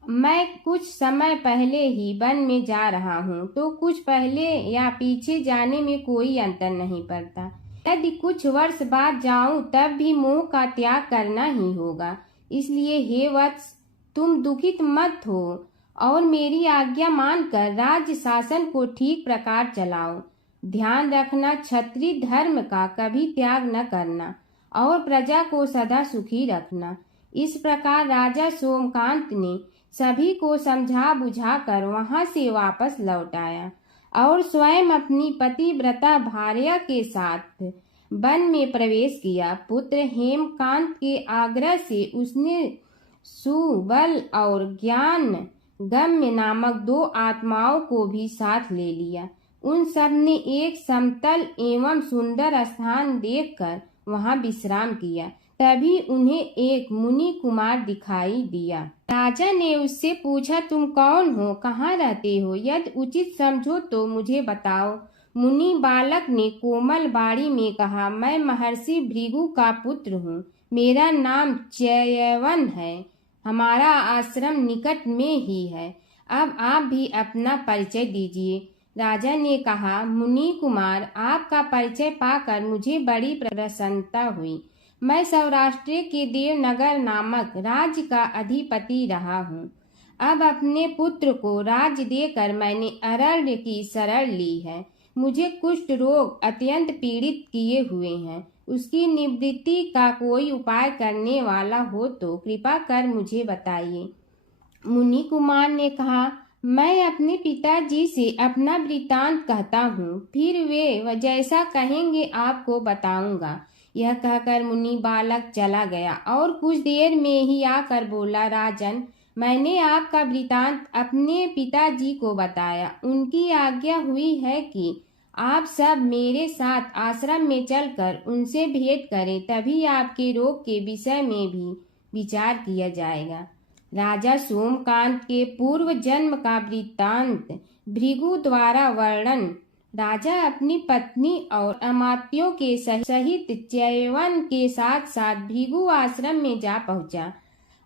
मैं कुछ समय पहले ही वन में जा रहा हूँ, तो कुछ पहले या पीछे जाने में कोई अंतर नहीं पड़ता। यदि कुछ वर्ष बाद जाऊं तब भी मोह का त्याग करना ही होगा। इसलिए हे वत्स, तुम दुखित मत हो और मेरी आज्ञा मानकर राज्य शासन को ठीक प्रकार चलाओ। ध्यान रखना, क्षत्रिय धर्म का कभी त्याग न करना और प्रजा को सदा सुखी रखना। इस प्रकार राजा सोमकांत ने सभी को समझा बुझाकर वहां से वापस लौट आया और स्वयं अपनी पतिव्रता भार्या के साथ वन में प्रवेश किया। पुत्र हेमकांत के आग्रह से उसने सुबल और ज्ञान गम्य नामक 2 आत्माओं को भी साथ ले लिया। उन सब ने एक समतल एवं सुंदर स्थान देखकर वहां विश्राम किया। तभी उन्हें एक मुनि कुमार दिखाई दिया। राजा ने उससे पूछा, तुम कौन हो, कहाँ रहते हो? यदि उचित समझो तो मुझे बताओ। मुनि बालक ने कोमल बाड़ी में कहा, मैं महर्षि भृगु का पुत्र हूँ। मेरा नाम च्यवन है। हमारा आश्रम निकट में ही है। अब आप भी अपना परिचय दीजिए। राजा ने कहा, मुनि कुमार, आपका परिचय पाकर मुझे बड़ी प्रसन्नता हुई। मैं सौराष्ट्र के देवनगर नामक राज्य का अधिपति रहा हूँ। अब अपने पुत्र को राज्य देकर मैंने अरण्य की शरण ली है। मुझे कुष्ठ रोग अत्यंत पीड़ित किए हुए हैं। उसकी निवृत्ति का कोई उपाय करने वाला हो तो कृपा कर मुझे बताइए। मुनि कुमार ने कहा, मैं अपने पिताजी से अपना वृतांत कहता हूँ, फिर वे जैसा कहेंगे आपको बताऊंगा। यह कहकर मुनि बालक चला गया और कुछ देर में ही आकर बोला, राजन, मैंने आपका वृतांत अपने पिताजी को बताया। उनकी आज्ञा हुई है कि आप सब मेरे साथ आश्रम में चलकर उनसे भेंट करें, तभी आपके रोग के विषय में भी विचार किया जाएगा। राजा सोमकांत के पूर्व जन्म का वृत्तांत भृगु द्वारा वर्णन। राजा अपनी पत्नी और अमात्यों के सहित च्यवन के साथ साथ भृगु आश्रम में जा पहुंचा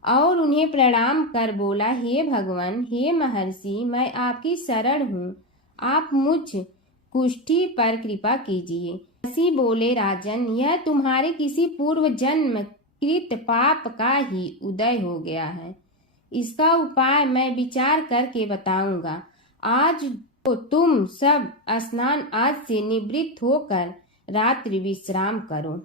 और उन्हें प्रणाम कर बोला, हे भगवान, हे महर्षि, मैं आपकी शरण हूँ। आप मुझ कुष्ठी पर कृपा कीजिए। महर्षि बोले, राजन, यह तुम्हारे किसी पूर्व जन्म कृत पाप का ही उदय हो गया है। इसका उपाय मैं विचार करके बताऊंगा। आज तो तुम सब स्नान आज से निवृत्त होकर रात्रि विश्राम करो।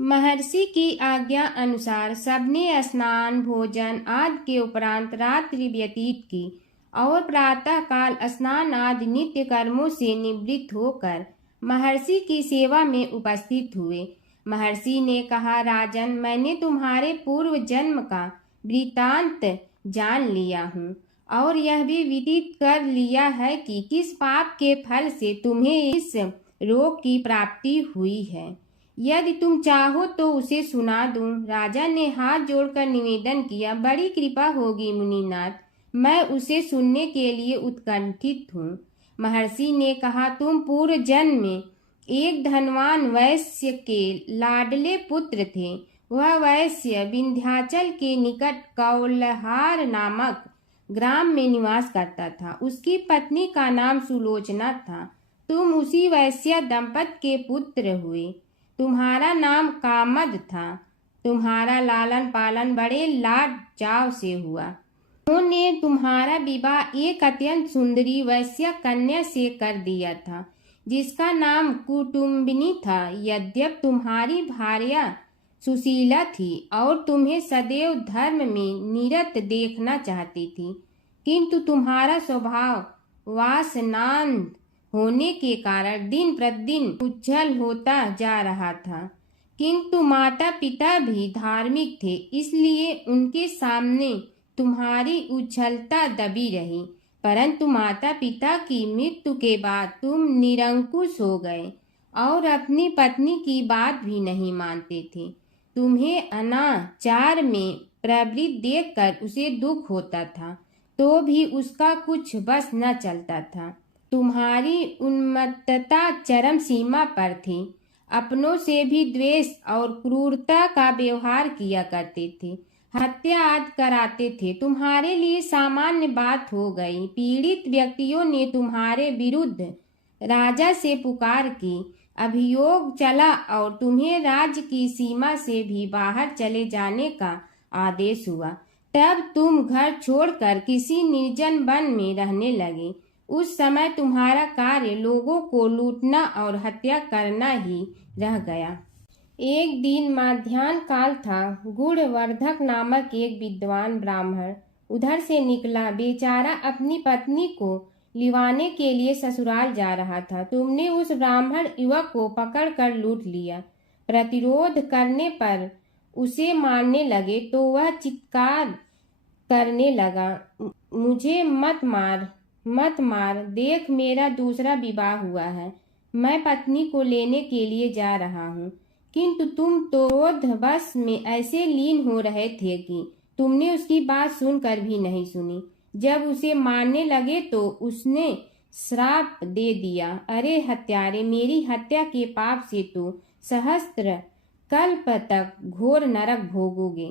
महर्षि की आज्ञा अनुसार सबने स्नान भोजन आदि के उपरांत रात्रि व्यतीत की और प्रातः काल स्नान आदि नित्य कर्मों से निवृत्त होकर महर्षि की सेवा में उपस्थित हुए। महर्षि ने कहा, राजन, मैंने तुम्हारे पूर्व जन्म का वृतांत जान लिया हूँ और यह भी विदित कर लिया है कि किस पाप के फल से तुम्हें इस रोग की प्राप्ति हुई है। यदि तुम चाहो तो उसे सुना दूं। राजा ने हाथ जोड़कर निवेदन किया, बड़ी कृपा होगी मुनिनाथ, मैं उसे सुनने के लिए उत्कंठित हूँ। महर्षि ने कहा, तुम पूर्व जन्म में एक धनवान वैश्य के लाडले पुत्र थे। वह वैश्य विंध्याचल के निकट कौलहार नामक ग्राम में निवास करता था। उसकी पत्नी का नाम सुलोचना था। तुम उसी वैश्य दंपत के पुत्र हुए। तुम्हारा नाम कामद था। तुम्हारा लालन पालन बड़े लाड चाव से हुआ। उन्होंने तुम्हारा विवाह एक अत्यंत सुंदरी वैश्य कन्या से कर दिया था, जिसका नाम कुटुम्बिनी था। यद्यप तुम्हारी भार्या सुशीला थी और तुम्हें सदैव धर्म में निरत देखना चाहती थी, किंतु तुम्हारा स्वभाव वासनांध होने के कारण दिन प्रतिदिन उज्जवल होता जा रहा था। किंतु माता पिता भी धार्मिक थे, इसलिए उनके सामने तुम्हारी उज्ज्वलता दबी रही। परंतु माता पिता की मृत्यु के बाद तुम निरंकुश हो गए और अपनी पत्नी की बात भी नहीं मानते थे। तुम्हें अनाचार में प्रवृत्त देखकर उसे दुख होता था, तो भी उसका कुछ बस न चलता था। तुम्हारी उन्मत्तता चरम सीमा पर थी। अपनों से भी द्वेष और क्रूरता का व्यवहार किया करते थे, हत्या आदि कराते थे। तुम्हारे लिए सामान्य बात हो गई। पीड़ित व्यक्तियों ने तुम्हारे विरुद्ध राजा से पुकार की, अभियोग चला और तुम्हें राज्य की सीमा से भी बाहर चले जाने का आदेश हुआ। तब तुम घर छोड़कर किसी निर्जन वन में रहने लगे। उस समय तुम्हारा कार्य लोगों को लूटना और हत्या करना ही रह गया। एक दिन मध्याह्न काल था। गुणवर्धक नामक एक विद्वान ब्राह्मण उधर से निकला। बेचारा अपनी पत्नी को लिवाने के लिए ससुराल जा रहा था। तुमने उस ब्राह्मण युवक को पकड़कर लूट लिया। प्रतिरोध करने पर उसे मारने लगे तो वह चित्कार करने लगा, मुझे मत मार, मत मार, देख मेरा दूसरा विवाह हुआ है, मैं पत्नी को लेने के लिए जा रहा हूँ। किंतु तुम तो क्रोधवश में ऐसे लीन हो रहे थे कि तुमने उसकी बात सुनकर भी नहीं सुनी। जब उसे मारने लगे तो उसने श्राप दे दिया, अरे हत्यारे, मेरी हत्या के पाप से तो सहस्त्र कल्प तक घोर नरक भोगोगे।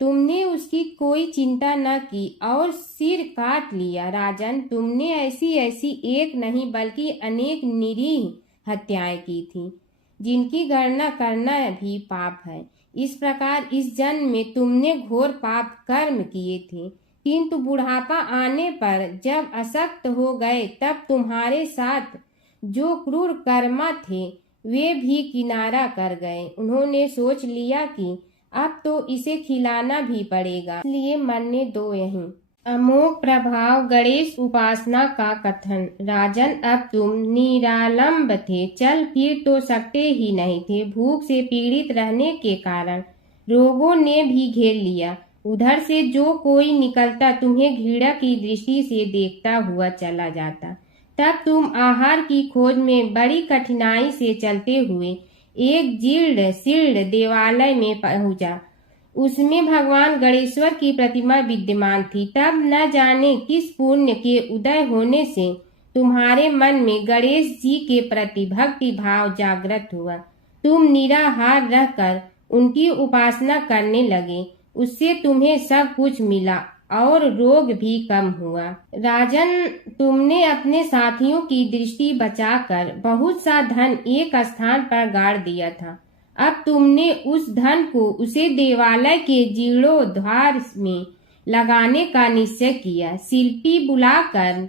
तुमने उसकी कोई चिंता न की और सिर काट लिया। राजन, तुमने ऐसी ऐसी एक नहीं बल्कि अनेक निरीह हत्याएं की थी, जिनकी गणना करना भी पाप है। इस प्रकार इस जन्म में तुमने घोर पाप कर्म किए थे, किंतु बुढ़ापा आने पर जब अशक्त हो गए तब तुम्हारे साथ जो क्रूर कर्मा थे वे भी किनारा कर गए। उन्होंने सोच लिया कि अब तो इसे खिलाना भी पड़ेगा, इसलिए मरने दो यहीं। अमोघ प्रभाव गणेश उपासना का कथन। राजन, अब तुम निरालंब थे, चल फिर तो सकते ही नहीं थे। भूख से पीड़ित रहने के कारण रोगों ने भी घेर लिया। उधर से जो कोई निकलता तुम्हें घृणा की दृष्टि से देखता हुआ चला जाता। तब तुम आहार की खोज में बड़ी कठिनाई से चलते हुए एक जीर्ण शीर्ण देवालय में पहुंचा। उसमें भगवान गणेश्वर की प्रतिमा विद्यमान थी। तब न जाने किस पुण्य के उदय होने से तुम्हारे मन में गणेश जी के प्रति भक्ति भाव जागृत हुआ। तुम निराहार रहकर उनकी उपासना करने लगे। उससे तुम्हें सब कुछ मिला और रोग भी कम हुआ। राजन, तुमने अपने साथियों की दृष्टि बचाकर बहुत सा धन एक स्थान पर गाड़ दिया था। अब तुमने उस धन को उसे देवालय के जीर्णोद्धार में लगाने का निश्चय किया। शिल्पी बुलाकर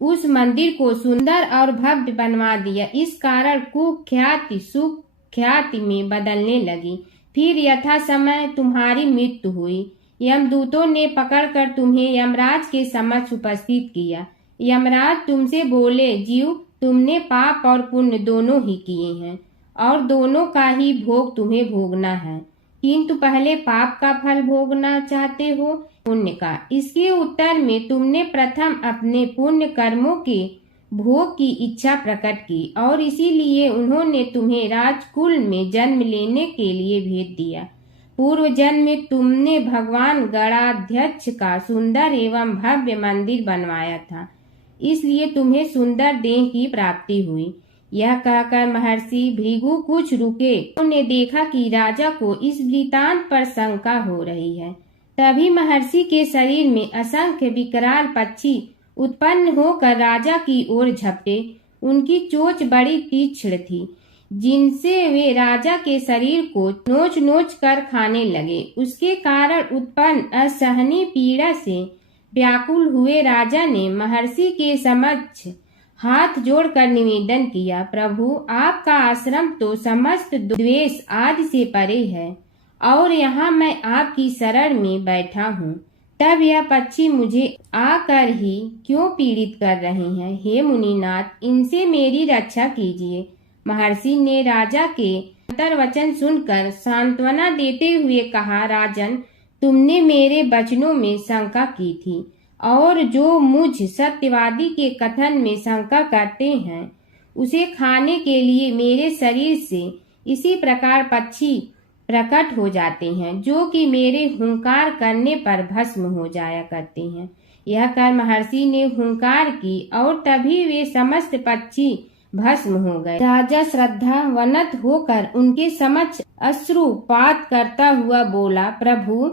उस मंदिर को सुंदर और भव्य बनवा दिया। इस कारण कुख्याति सुख्याति में बदलने लगी। फिर यथा समय तुम्हारी मृत्यु हुई। यमदूतों ने पकड़कर तुम्हें यमराज के समक्ष उपस्थित किया। यमराज तुमसे बोले, जीव, तुमने पाप और पुण्य दोनों ही किए हैं और दोनों का ही भोग तुम्हें भोगना है, किंतु पहले पाप का फल भोगना चाहते हो पुण्य का। इसके उत्तर में तुमने प्रथम अपने पुण्य कर्मों के भोग की इच्छा प्रकट की और इसीलिए उन्होंने तुम्हें राजकुल में जन्म लेने के लिए भेज दिया। पूर्व जन्म में तुमने भगवान गणाध्यक्ष का सुंदर एवं भव्य मंदिर बनवाया था, इसलिए तुम्हें सुंदर देह की प्राप्ति हुई। यह कहकर महर्षि भृगु कुछ रुके। उन्होंने देखा कि राजा को इस वृतांत पर शंका हो रही है। तभी महर्षि के शरीर में असंख्य विकराल पक्षी उत्पन्न होकर राजा की ओर झपटे। उनकी चोंच बड़ी तीक्ष्ण थी, जिनसे वे राजा के शरीर को नोच नोच कर खाने लगे। उसके कारण उत्पन्न असहनीय पीड़ा से व्याकुल हुए राजा ने महर्षि के समक्ष हाथ जोड़कर निवेदन किया, प्रभु, आपका आश्रम तो समस्त द्वेष आदि से परे है और यहाँ मैं आपकी शरण में बैठा हूँ। तब यह पक्षी मुझे आकर ही क्यों पीड़ित कर रहे हैं? हे मुनिनाथ, इनसे मेरी रक्षा कीजिए। महर्षि ने राजा के अंतर्वचन सुनकर सांत्वना देते हुए कहा, राजन, तुमने मेरे वचनों में शंका की थी और जो मुझ सत्यवादी के कथन में शंका करते हैं उसे खाने के लिए मेरे शरीर से इसी प्रकार पक्षी प्रकट हो जाते हैं जो कि मेरे हुंकार करने पर भस्म हो जाया करते हैं। यह कर महर्षि ने हुंकार की और तभी वे समस्त पक्षी भस्म हो गए। राजा श्रद्धावनत होकर उनके समक्ष अश्रुपात करता हुआ बोला, प्रभु,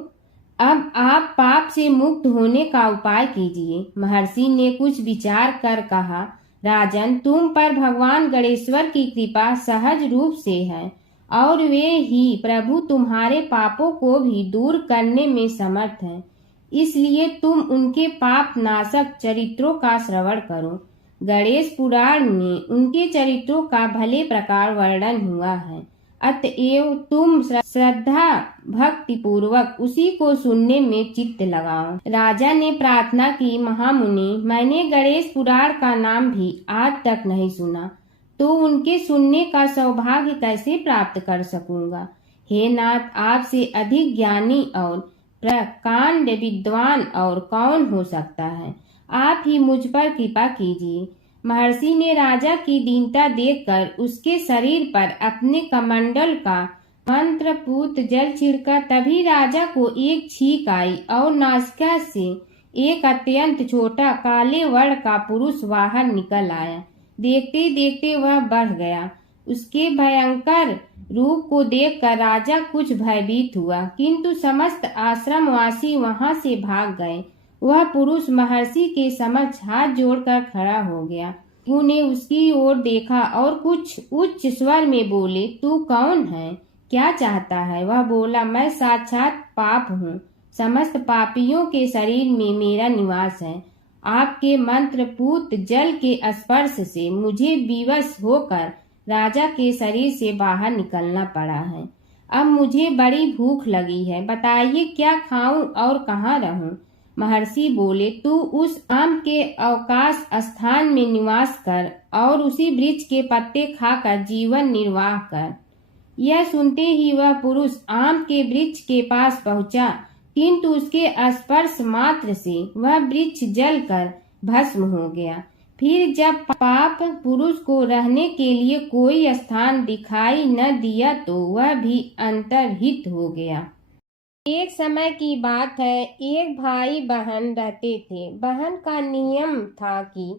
अब आप पाप से मुक्त होने का उपाय कीजिए। महर्षि ने कुछ विचार कर कहा, राजन, तुम पर भगवान गणेश्वर की कृपा सहज रूप से है और वे ही प्रभु तुम्हारे पापों को भी दूर करने में समर्थ हैं। इसलिए तुम उनके पाप नाशक चरित्रों का श्रवण करो। गणेश पुराण में उनके चरित्रों का भले प्रकार वर्णन हुआ है, अतएव तुम श्रद्धा भक्ति पूर्वक उसी को सुनने में चित्त लगाओ। राजा ने प्रार्थना की, महामुनि, मैंने गणेश पुराण का नाम भी आज तक नहीं सुना, तो उनके सुनने का सौभाग्य कैसे प्राप्त कर सकूंगा? हे नाथ, आपसे अधिक ज्ञानी और प्रकांड विद्वान और कौन हो सकता है? आप ही मुझ पर कृपा कीजिए। महर्षि ने राजा की दीनता देखकर उसके शरीर पर अपने कमंडल का मंत्रपूत जल छिड़का। तभी राजा को एक छींक आई और नासिका से एक अत्यंत छोटा काले वर्ण का पुरुष बाहर निकल आया। देखते देखते वह बढ़ गया। उसके भयंकर रूप को देखकर राजा कुछ भयभीत हुआ, किंतु समस्त आश्रमवासी वहां से भाग गए। वह पुरुष महर्षि के समक्ष हाथ जोड़कर खड़ा हो गया। उन्हें उसकी ओर देखा और कुछ उच्च स्वर में बोले, तू कौन है? क्या चाहता है? वह बोला, मैं साक्षात पाप हूँ। समस्त पापियों के शरीर में मेरा निवास है। आपके मंत्रपूत जल के स्पर्श से मुझे विवश होकर राजा के शरीर से बाहर निकलना पड़ा है। अब मुझे बड़ी भूख लगी है, बताइए क्या खाऊं और कहाँ रहूं? महर्षि बोले, तू उस आम के अवकाश स्थान में निवास कर और उसी वृक्ष के पत्ते खाकर जीवन निर्वाह कर। यह सुनते ही वह पुरुष आम के वृक्ष के पास पहुंचा, किंतु उसके स्पर्श मात्र से वह वृक्ष जलकर भस्म हो गया। फिर जब पाप पुरुष को रहने के लिए कोई स्थान दिखाई न दिया तो वह भी अंतर्हित हो गया। एक समय की बात है, एक भाई बहन रहते थे। बहन का नियम था कि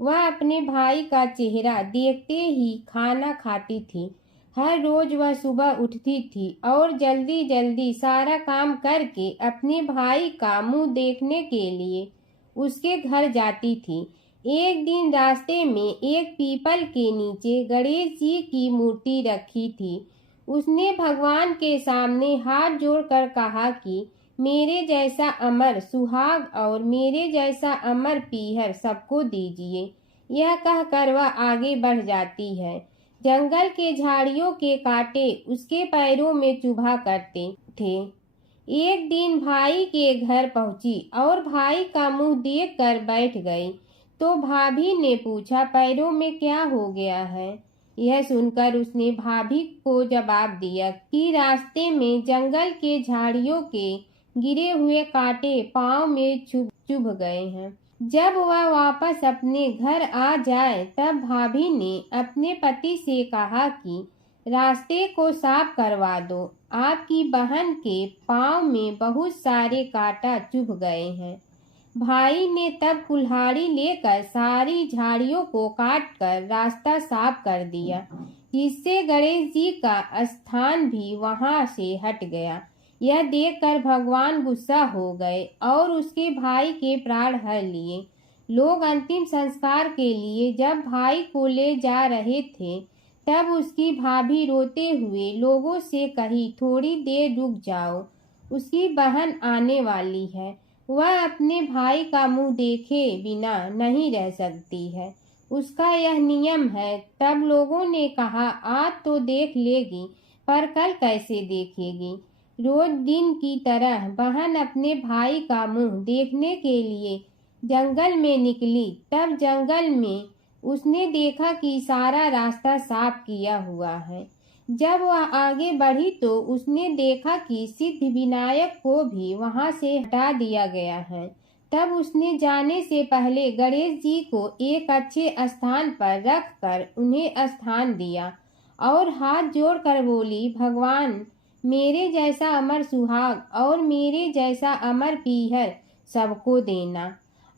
वह अपने भाई का चेहरा देखते ही खाना खाती थी। हर रोज वह सुबह उठती थी और जल्दी जल्दी सारा काम करके अपने भाई का मुंह देखने के लिए उसके घर जाती थी। एक दिन रास्ते में एक पीपल के नीचे गणेश जी की मूर्ति रखी थी। उसने भगवान के सामने हाथ जोड़कर कहा कि मेरे जैसा अमर सुहाग और मेरे जैसा अमर पीहर सबको दीजिए। यह कहकर वह आगे बढ़ जाती है। जंगल के झाड़ियों के कांटे उसके पैरों में चुभा करते थे। एक दिन भाई के घर पहुंची और भाई का मुंह देखकर बैठ गई तो भाभी ने पूछा, पैरों में क्या हो गया है? यह सुनकर उसने भाभी को जवाब दिया कि रास्ते में जंगल के झाड़ियों के गिरे हुए कांटे पांव में चुभ गए हैं। जब वह वापस अपने घर आ जाए तब भाभी ने अपने पति से कहा कि रास्ते को साफ करवा दो, आपकी बहन के पांव में बहुत सारे कांटा चुभ गए हैं। भाई ने तब कुल्हाड़ी लेकर सारी झाड़ियों को काटकर रास्ता साफ कर दिया, जिससे गणेश जी का स्थान भी वहां से हट गया। यह देखकर भगवान गुस्सा हो गए और उसके भाई के प्राण हर लिए। लोग अंतिम संस्कार के लिए जब भाई को ले जा रहे थे तब उसकी भाभी रोते हुए लोगों से कही, थोड़ी देर रुक जाओ, उसकी बहन आने वाली है। वह अपने भाई का मुंह देखे बिना नहीं रह सकती है, उसका यह नियम है। तब लोगों ने कहा, आज तो देख लेगी पर कल कैसे देखेगी? रोज दिन की तरह बहन अपने भाई का मुंह देखने के लिए जंगल में निकली। तब जंगल में उसने देखा कि सारा रास्ता साफ किया हुआ है। जब वह आगे बढ़ी तो उसने देखा कि सिद्ध विनायक को भी वहां से हटा दिया गया है। तब उसने जाने से पहले गणेश जी को एक अच्छे स्थान पर रखकर उन्हें स्थान दिया और हाथ जोड़कर बोली, भगवान, मेरे जैसा अमर सुहाग और मेरे जैसा अमर पीहर सबको देना।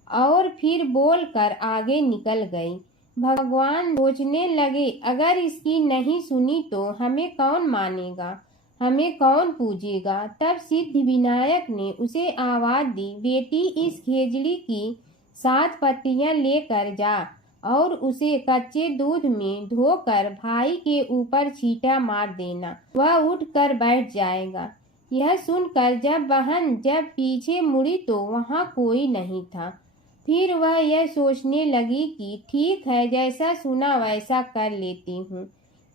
और फिर बोलकर आगे निकल गई। भगवान सोचने लगे, अगर इसकी नहीं सुनी तो हमें कौन मानेगा, हमें कौन पूजेगा। तब सिद्ध विनायक ने उसे आवाज दी, बेटी, इस खेजड़ी की 7 पत्तियां लेकर जा और उसे कच्चे दूध में धोकर भाई के ऊपर छींटा मार देना, वह उठकर बैठ जाएगा। यह सुनकर जब पीछे मुड़ी तो वहां कोई नहीं था। फिर वह यह सोचने लगी कि ठीक है, जैसा सुना वैसा कर लेती हूँ।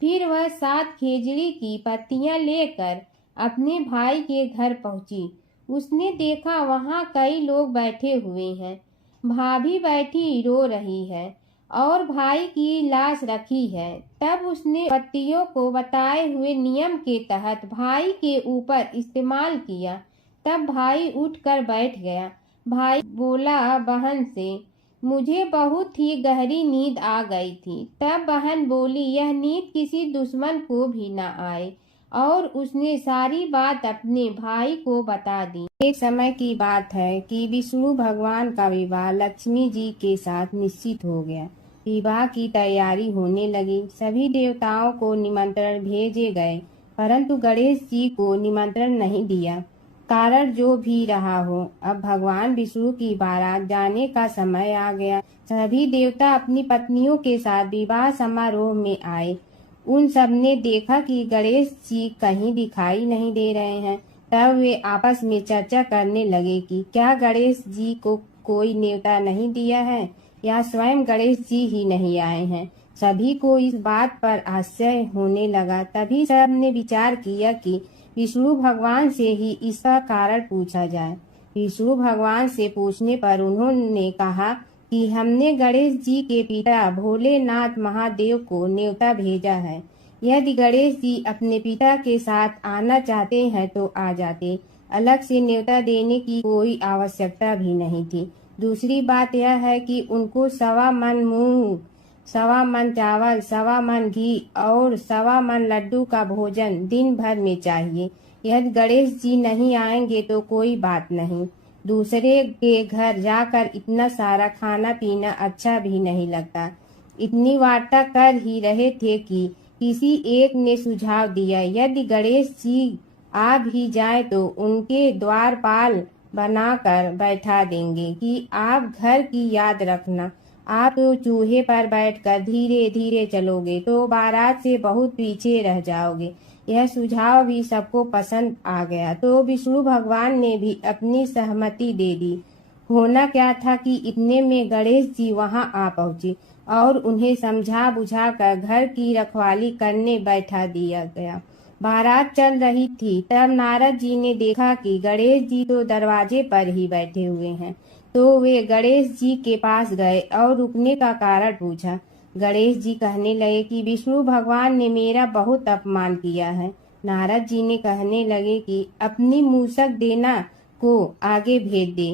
फिर वह 7 खेजड़ी की पत्तियां लेकर अपने भाई के घर पहुंची। उसने देखा वहां कई लोग बैठे हुए हैं। भाभी बैठी रो रही है और भाई की लाश रखी है। तब उसने पत्तियों को बताए हुए नियम के तहत भाई के ऊपर इस्तेमाल किया। तब भाई उठकर बैठ गया। भाई बोला बहन से, मुझे बहुत ही गहरी नींद आ गई थी। तब बहन बोली, यह नींद किसी दुश्मन को भी न आए। और उसने सारी बात अपने भाई को बता दी। एक समय की बात है कि विष्णु भगवान का विवाह लक्ष्मी जी के साथ निश्चित हो गया। विवाह की तैयारी होने लगी। सभी देवताओं को निमंत्रण भेजे गए, परंतु गणेश जी को निमंत्रण नहीं दिया। कारण जो भी रहा हो, अब भगवान विष्णु की बारात जाने का समय आ गया। सभी देवता अपनी पत्नियों के साथ विवाह समारोह में आए। उन सब ने देखा कि गणेश जी कहीं दिखाई नहीं दे रहे हैं। तब वे आपस में चर्चा करने लगे कि क्या गणेश जी को कोई न्योता नहीं दिया है या स्वयं गणेश जी ही नहीं आए हैं। सभी को इस बात पर आश्चर्य होने लगा। तभी सब ने विचार किया कि विष्णु भगवान से ही इसका कारण पूछा जाए। विष्णु भगवान से पूछने पर उन्होंने कहा कि हमने गणेश जी के पिता भोलेनाथ महादेव को न्योता भेजा है। यदि गणेश जी अपने पिता के साथ आना चाहते हैं तो आ जाते, अलग से न्योता देने की कोई आवश्यकता भी नहीं थी। दूसरी बात यह है कि उनको 1.25 मन मूंग, 1.25 मन चावल, 1.25 मन घी और 1.25 मन लड्डू का भोजन दिन भर में चाहिए। यदि गणेश जी नहीं आएंगे तो कोई बात नहीं, दूसरे के घर जाकर इतना सारा खाना पीना अच्छा भी नहीं लगता। इतनी वार्ता कर ही रहे थे कि किसी एक ने सुझाव दिया, यदि गणेश जी आ भी जाए तो उनके द्वारपाल बनाकर बैठा देंगे कि आप घर की याद रखना। आप तो चूहे पर बैठकर धीरे धीरे चलोगे तो बारात से बहुत पीछे रह जाओगे। यह सुझाव भी सबको पसंद आ गया तो विष्णु भगवान ने भी अपनी सहमति दे दी। होना क्या था कि इतने में गणेश जी वहां आ पहुंचे और उन्हें समझा बुझा कर घर की रखवाली करने बैठा दिया गया। बारात चल रही थी। तब नारद जी ने देखा कि गणेश जी तो दरवाजे पर ही बैठे हुए हैं, तो वे गणेश जी के पास गए और रुकने का कारण पूछा। गणेश जी कहने लगे कि विष्णु भगवान ने मेरा बहुत अपमान किया है। नारद जी ने कहने लगे कि अपनी मूसक देना को आगे भेज दे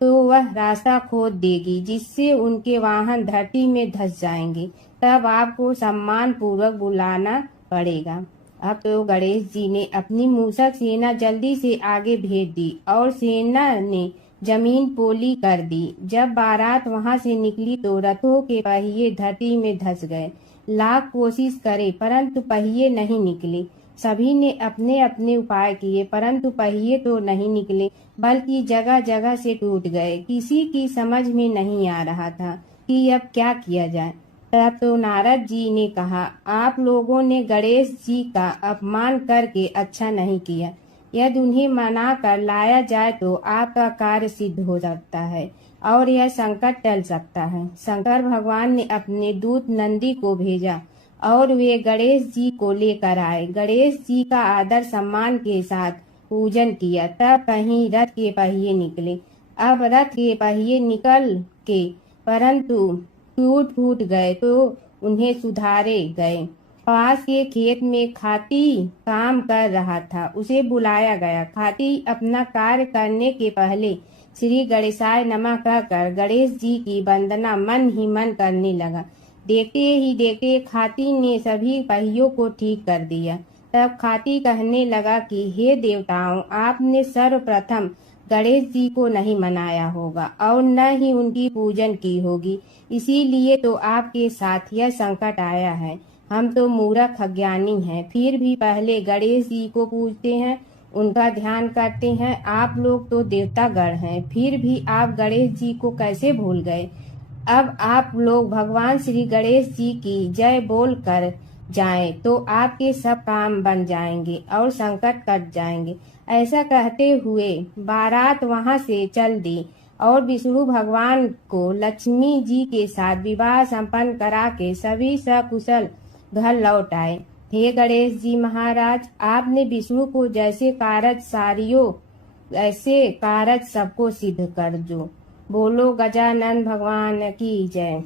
तो वह रास्ता खोद देगी, जिससे उनके वाहन धरती में धंस जाएंगे। तब आपको सम्मान पूर्वक बुलाना पड़ेगा। अब तो गणेश जी ने अपनी मूसक सेना जल्दी से आगे भेज दी और सेना ने जमीन पोली कर दी। जब बारात वहां से निकली तो रथों के पहिए धरती में धंस गए। लाख कोशिश करे परंतु पहिए नहीं निकले। सभी ने अपने अपने उपाय किए परंतु पहिए तो नहीं निकले, बल्कि जगह जगह से टूट गए। किसी की समझ में नहीं आ रहा था कि अब क्या किया जाए। तब तो नारद जी ने कहा, आप लोगों ने गणेश जी का अपमान करके अच्छा नहीं किया। यदि उन्हें मना कर लाया जाए तो आपका कार्य सिद्ध हो सकता है और यह संकट टल सकता है। शंकर भगवान ने अपने दूत नंदी को भेजा और वे गणेश जी को लेकर आए। गणेश जी का आदर सम्मान के साथ पूजन किया। तब कहीं रथ के पहिए निकले। अब रथ के पहिए निकल के परंतु टूट फूट गए तो उन्हें सुधारे गए। पास के खेत में खाती काम कर रहा था, उसे बुलाया गया। खाती अपना कार्य करने के पहले श्री गणेशाय नमः कहकर गणेश जी की वंदना मन ही मन करने लगा। देखते ही देखते खाती ने सभी पहियों को ठीक कर दिया। तब खाती कहने लगा कि हे देवताओं, आपने सर्वप्रथम गणेश जी को नहीं मनाया होगा और न ही उनकी पूजन की होगी, इसीलिए तो आपके साथ यह संकट आया है। हम तो मूर्ख अज्ञानी हैं, फिर भी पहले गणेश जी को पूजते हैं, उनका ध्यान करते हैं। आप लोग तो देवतागण हैं, फिर भी आप गणेश जी को कैसे भूल गए? अब आप लोग भगवान श्री गणेश जी की जय बोल कर जाएं तो आपके सब काम बन जाएंगे और संकट कट जाएंगे। ऐसा कहते हुए बारात वहां से चल दी और विष्णु भगवान को लक्ष्मी जी के साथ विवाह संपन्न करा के सभी सकुशल घर लौट आए। हे गणेश जी महाराज, आपने विष्णु को जैसे कारज सारियो ऐसे कारज सबको सिद्ध कर जो। बोलो गजानन भगवान की जय।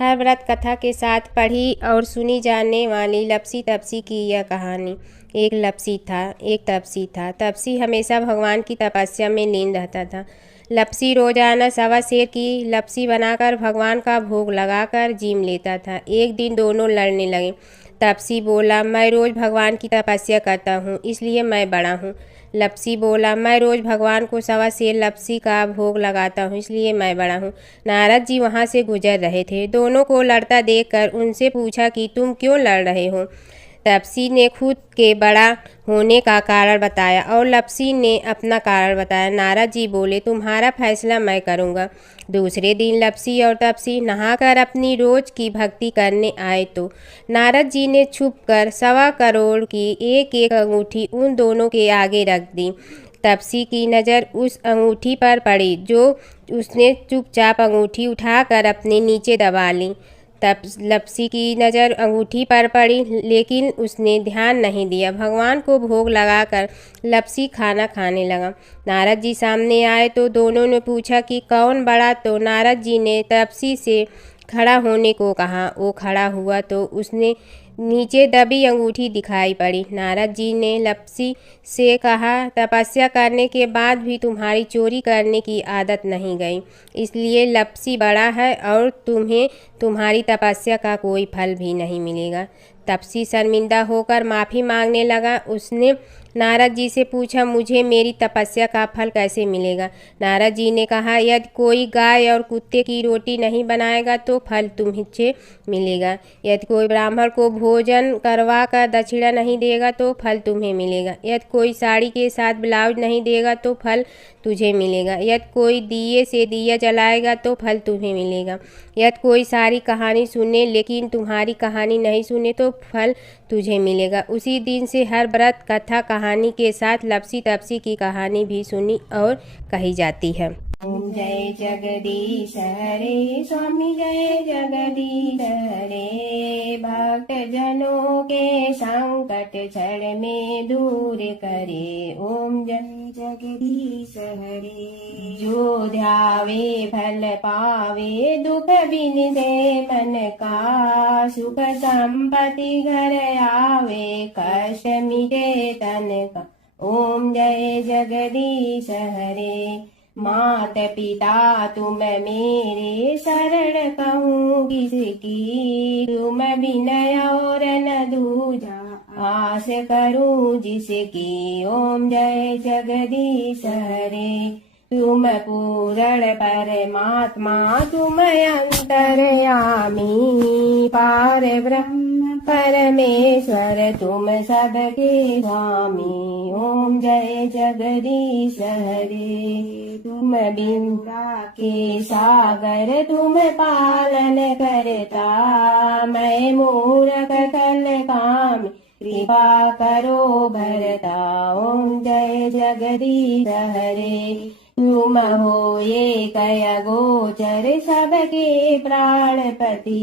हर व्रत कथा के साथ पढ़ी और सुनी जाने वाली लपसी तपसी की यह कहानी। एक लपसी था, एक तपसी था। तपसी हमेशा भगवान की तपस्या में लीन रहता था। लपसी रोजाना सवा सेर की लपसी बनाकर भगवान का भोग लगाकर जीम लेता था। एक दिन दोनों लड़ने लगे। तपसी बोला, मैं रोज भगवान की तपस्या करता हूँ, इसलिए मैं बड़ा हूँ। लपसी बोला, मैं रोज भगवान को सवा सेर लपसी का भोग लगाता हूँ, इसलिए मैं बड़ा हूँ। नारद जी वहाँ से गुजर रहे थे। दोनों को लड़ता देखकर उनसे पूछा कि तुम क्यों लड़ रहे हो? तपसी ने खुद के बड़ा होने का कारण बताया और लपसी ने अपना कारण बताया। नारद जी बोले, तुम्हारा फैसला मैं करूँगा। दूसरे दिन लपसी और तपसी नहाकर अपनी रोज की भक्ति करने आए तो नारद जी ने छुपकर 1.25 करोड़ की एक एक अंगूठी उन दोनों के आगे रख दी। तपसी की नज़र उस अंगूठी पर पड़ी जो उसने चुपचाप अंगूठी उठाकर अपने नीचे दबा ली। तब लपसी की नज़र अंगूठी पर पड़ी, लेकिन उसने ध्यान नहीं दिया। भगवान को भोग लगाकर लपसी खाना खाने लगा। नारद जी सामने आए तो दोनों ने पूछा कि कौन बड़ा, तो नारद जी ने तपसी से खड़ा होने को कहा। वो खड़ा हुआ तो उसने नीचे दबी अंगूठी दिखाई पड़ी। नारद जी ने लपसी से कहा, तपस्या करने के बाद भी तुम्हारी चोरी करने की आदत नहीं गई, इसलिए लपसी बड़ा है और तुम्हें तुम्हारी तपस्या का कोई फल भी नहीं मिलेगा। तपसी शर्मिंदा होकर माफ़ी मांगने लगा। उसने नारद जी से पूछा, मुझे मेरी तपस्या का फल कैसे मिलेगा? नारद जी ने कहा, यदि कोई गाय और कुत्ते की रोटी नहीं बनाएगा तो फल तुम्हें मिलेगा। यदि कोई ब्राह्मण को भोजन करवा कर दक्षिणा नहीं देगा तो फल तुम्हें मिलेगा। यदि कोई साड़ी के साथ ब्लाउज नहीं देगा तो फल तुझे मिलेगा। यदि कोई दिए से दिया जलाएगा तो फल तुम्हें मिलेगा। यदि कोई सारी कहानी सुने लेकिन तुम्हारी कहानी नहीं सुने तो फल तुझे मिलेगा। उसी दिन से हर व्रत कथा कहानी के साथ लपसी तपसी की कहानी भी सुनी और कही जाती है। ओम जय जगदीश हरे स्वामी, जय जगदीश हरे। भक्त जनों के संकट क्षण में दूर करे। ओम जय जगदीश हरे। जो ध्यावे फल पावे, दुख बिन दे मन का। सुख संपत्ति घर आवे, कष्ट मिटे तन का। ओम जय जगदीश हरे। मात पिता तुम मेरे, शरण कहूँ किसकी। तुम विनय और न दूजा, आस करूँ जिसकी। ओम जय जगदीश हरे। तुम पूर्ण परमात्मा, तुम अंतर्यामी। पार ब्रह्म परमेश्वर, तुम सबके स्वामी। ओम जय जगदीश हरे। तुम बिंदा के सागर, तुम पालन करता। मैं मूर्ख कल काम, कृपा करो भरता। ओम जय जगदीश हरे। तुम हो ये कय गोचर, सबके प्राणपति।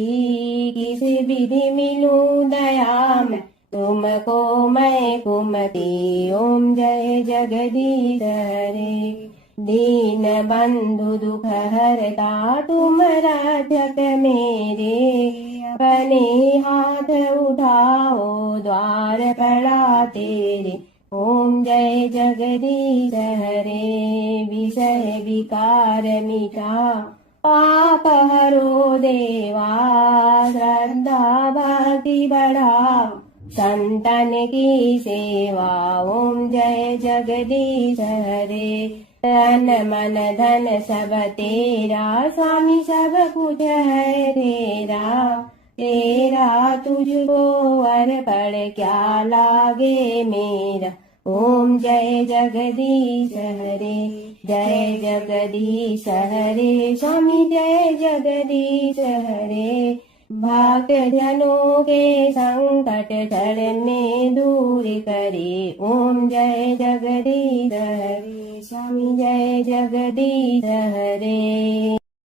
किस विधि मिलूं दया में तुमको मैं कुमति ओम जय जगदीश हरे। दीन बंधु दुख हरता तुम रक्षक मेरे, अपने हाथ उठाओ द्वार पड़ा तेरे। ओम जय जगदीश हरे। विषय विकार मिटा पाप हरो देवा, श्रद्धा भक्ति बढ़ाओ संतन की सेवा। ओम जय जगदीश हरे। तन मन धन सब तेरा, स्वामी सब कुछ है तेरा। तेरा तुझको अर्पण क्या लागे मेरा। ओम जय जगदीश हरे। जय जगदीश हरे। स्वामी जय जगदीश हरे। भक्त जनों के संकट क्षण में दूर करे। ओम जय जगदीश हरे। स्वामी जय जगदीश हरे।